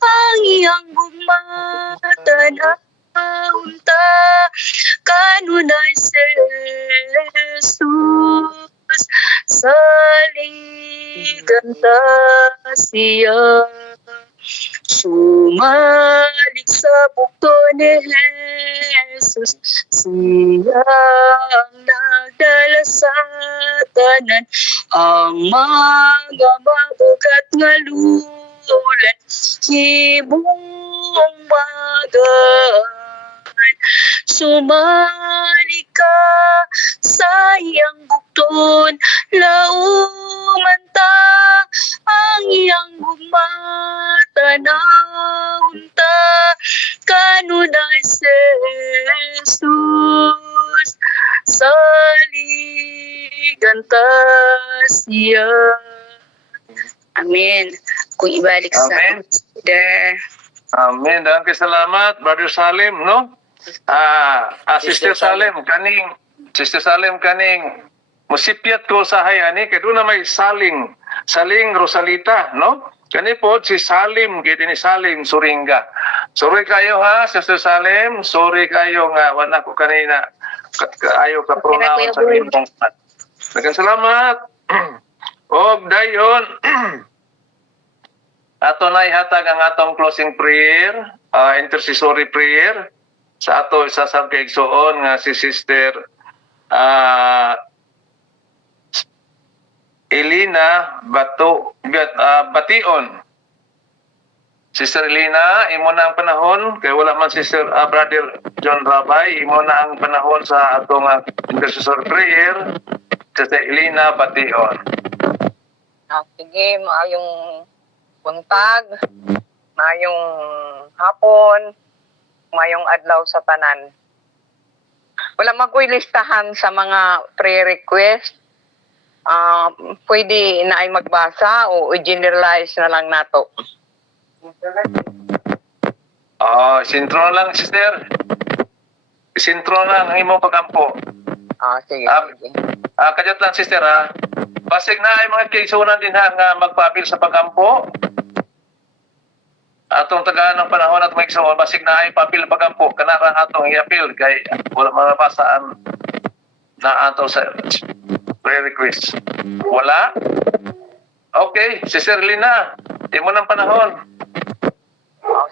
ang iyang gugma, tanawon ta kanunay si Jesus, saligan ta siya. Sumalik sa bukto ni Jesus, siya ang nagdala sa tanan, ang mga mabugat nga lulan, himong magan. Sumali ka sa iyang bukton, lauman ta ang iyang gugma, tanawon ta kanunay si Jesus, saligan ta siya. Amen. Kung ibalik Amen. There. Amen. Daghang kay salamat, Brother Salim, no? Sister Salim, kaning musipyat ko sa hayani, kay doon na may Saling Rosalita, no? Kani po si Salim, kiti ni Salim Suringa. Sorry kayo ha, Sister Salim, sorry kayo nga, wala ko kanina, ayaw ka pronounce sa imong. Daghang salamat. Og dayon, ato na ihatag ang atong closing prayer, intercessory prayer, sa ato isasab kay igsoon nga si Sister Elina Bation. Sister Elina, imo na ang panahon, kay wala man Sister Brother John Rabay, imo na ang panahon sa atong intercessory prayer, Sister Elina Bation. Sige, maayong buntag, maayong hapon, maayong adlaw sa tanan. Wala makoy listahan sa mga prayer request. Pwede na ay magbasa o i-generalize na lang nato. Sintro lang, Sister. Sintro lang ang imong pagampo. Sige. Kajat lang, Sister, ha? Basig na ay mga kaigsunan din ha nga magpapil sa pagampo. Atong tagaan ng panahon at may igsuon, basig na ay papil pagampo. Kanara atong i-apil kay wala mabasaan na ato sa prayer request. Wala? Okay, Sister Lina, imo ng panahon.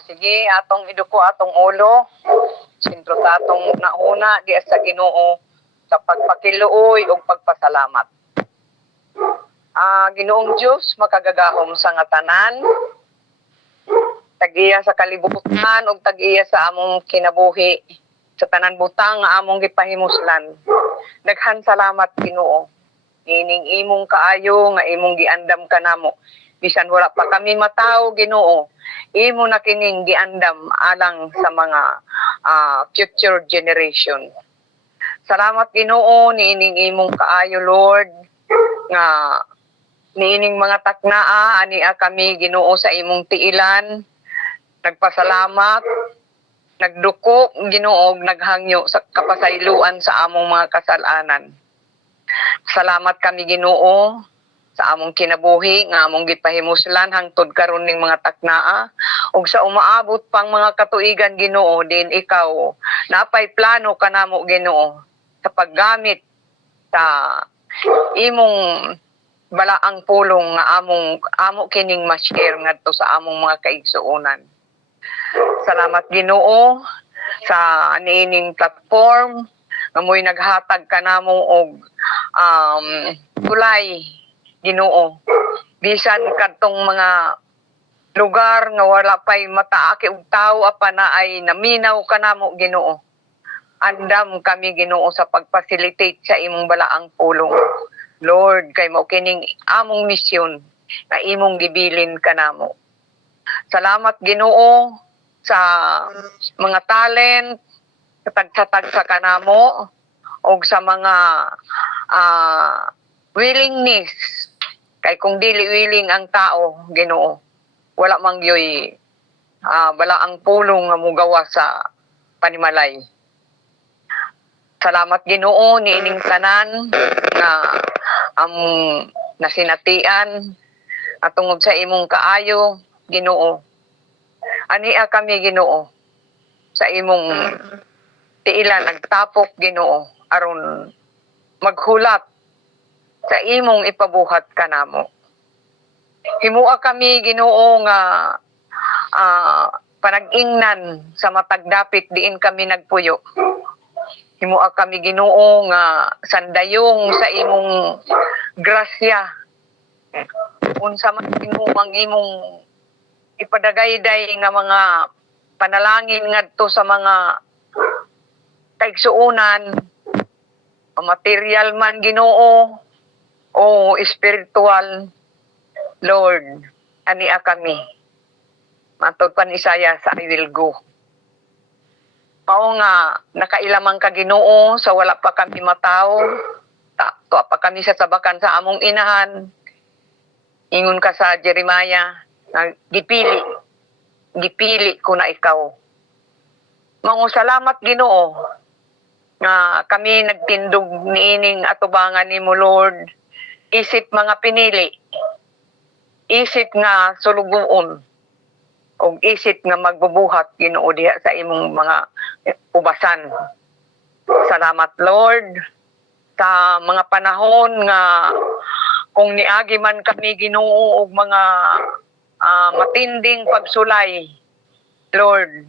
Sige, atong iduko atong ulo. Sintro ta atong nauna di sa Ginoo sa pagpakiluoy ug pagpasalamat. Ginoong Diyos, makagagahom sa nga tanan, tag-iya sa kalibutan ug tag-iya sa among kinabuhi, sa tanan butang nga among gipahimuslan. Daghan salamat Ginoo. Nining imong kaayo nga imong giandam kanamo. Bisan wala pa kami mataw Ginoo, imo na kining giandam alang sa mga future generation. Salamat Ginoo niining imong kaayo Lord nga niining mga taknaa ania kami Ginoo sa imong tiilan. Nagpasalamat, nagduko Ginoo, naghangyo sa kapasayloan sa among mga kasalanan. Salamat kami Ginoo sa among kinabuhi nga among gipahimuslan hangtod karon ning mga taknaa ug sa umaabot pang mga katuigan Ginoo din ikaw napay plano kanamo Ginoo sa paggamit sa imong balaang pulong nga amo kining ma-share ngadto sa among mga kaigsuonan. Salamat Ginoo sa niining platform nga mo'y naghatag kanamo og tulay Ginoo. Bisan kadtong mga lugar nga wala pay mataaki og tawo apan na ay naminaw kanamo Ginoo. Andam kami Ginoo sa pag-facilitate sa imong balaang pulong. Lord, kay mao kining among misyon na imong gibilin kanamo. Salamat Ginoo sa mga talent, sa tagsa kanamo o sa mga willingness. Kay kung dili willing ang tao, Ginoo, wala man gyoy balaang pulong nga mugawa sa panimalay. Salamat Ginoo niining tanan nga nasinatian at tungod sa imong kaayo Ginoo. Ania kami Ginoo sa imong tiilan nagtapok Ginoo aron maghulat sa imong ipabuhat kanamo. Himua kami Ginoo nga panag-ingnan sa matag dapit diin kami nagpuyo. Himua kami Ginoo nga sandayong sa imong grasya. Unsa man ang imong ipadagayday nga mga panalangin ngadto sa mga kaigsuonan, material man Ginoo o spiritual, Lord, ania kami. Matod pa ni Isaiah sa I will go. Mao nga nakailamang ka Ginoo sa wala pa kami mataw, tuwa pa kami sa sabakan sa among inahan. Ingon ka sa Jeremiah, gipili ko na ikaw. Mango salamat Ginoo nga kami nagtindog niining atubangan nimo Lord. Isip mga pinili. Isip nga sulugoon. O isip nga magbubuhat Ginoo diha sa imong mga ubasan. Salamat Lord sa mga panahon nga kung niagi man kami Ginoo og mga matinding pagsulay. Lord,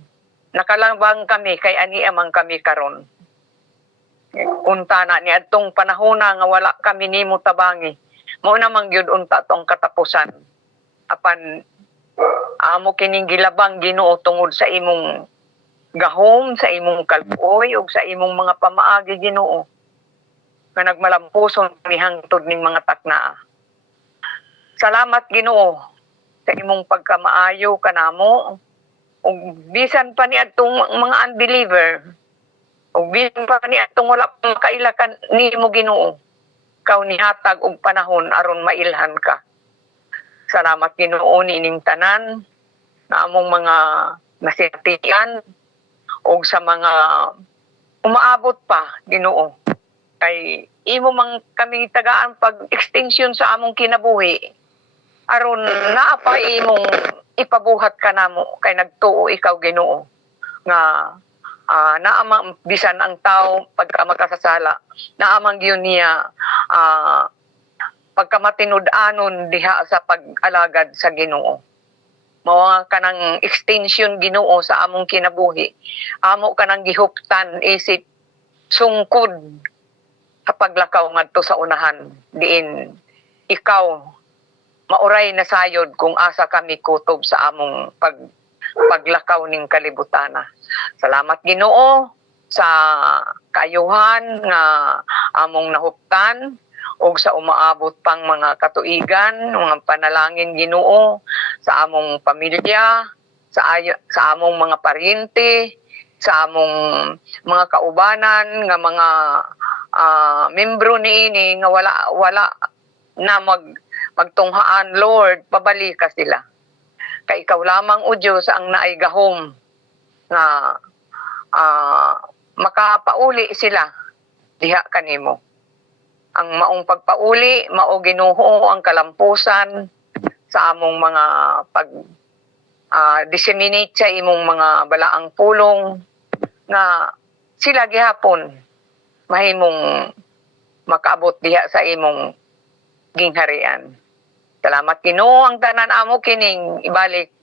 nakalabang kami kay ani amang kami karon. Unta na ni adtong panahon nga wala kami nimo tabangi. Mao na man gyud unta tong katapusan. Apan amo kining gilabang Ginoo tungod sa imong gahom, sa imong kalbuoy ug sa imong mga pamaagi Ginoo nga nagmalampuson ni hangtod ning mga takna. Salamat Ginoo sa imong pagkamaayo kanamo ug bisan pa ni adtong mga unbeliever ug bisan pa ni adtong wala pa makailakan nimo Ginoo, kaw nihatag og panahon aron mailhan ka. Salamat Ginoo niining tanan na among mga nasinatian o sa mga umaabot pa Ginoo. Kay imo man kami tagaan pag extension sa among kinabuhi aron naa pa imong ipabuhat kanamo kay nagtuo ikaw Ginoo nga naamang bisan ang tao pagka makasasala naamang gyud niya pagkamatinud-anon diha sa pag-alagad sa Ginoo. Mao nga kanang extension Ginoo sa among kinabuhi. Amo kanang gihuptan isip sungkod sa paglakaw ngadto sa unahan diin ikaw mauray na sayod kung asa kami kutob sa among paglakaw ning kalibutana. Salamat Ginoo sa kayuhan nga among nahuptan og sa umaabot pang mga katuigan, mga panalangin Ginoo sa among pamilya, sa among mga paryente, sa among mga kaubanan nga mga membro niini nga wala na magtunghaan Lord, pabalika sila. Kay ikaw lamang o Diyos ang naay gahom nga makapauli sila diha kanimo. Ang maong pagpauli, mao Ginoo ang kalampusan sa among mga disseminate sa imong mga balaang pulong na sila gihapon mahimong makaabot diha sa imong gingharian. Salamat Ginoo ang tanan amo kining ibalik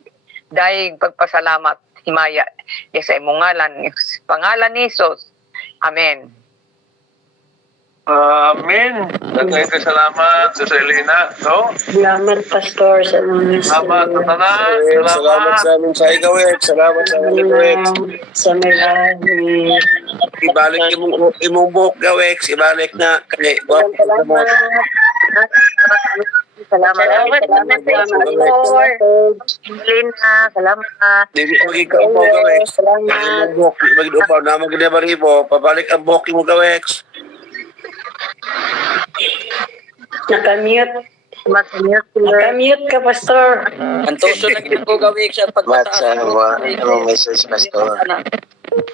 dahil pagpasalamat himaya ya sa imong ngalan pangalan ni Jesus. Amen. Amen. Daghang salamat sa Elena, no? Salamat, Pastor, sa mga Salamat sa tanan. Salamat sa amin sa Igawek. Salamat sa amin Igawek. sa mga Ibalik imong buhok Gawek. Ibalik na. Kaya, Salamat. Pastor. Lina, salamat. Hindi magiging mo Gawek. Salamat. Imong buhok. Mag-upaw na mag-debaribo. Pabalik ang buhok mo Gawek. Nakamute. Nakamute ka, Pastor. Ang tuso na ginagawa gawik sa pagpataas. message pastor.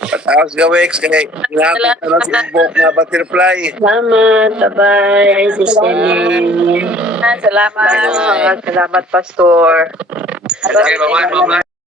Pataas Gawek. Kaya, hinapit na lang sa buhok na butterfly. Salamat. Bye-bye. Salamat. Salamat. Salamat Pastor. Okay, bye-bye.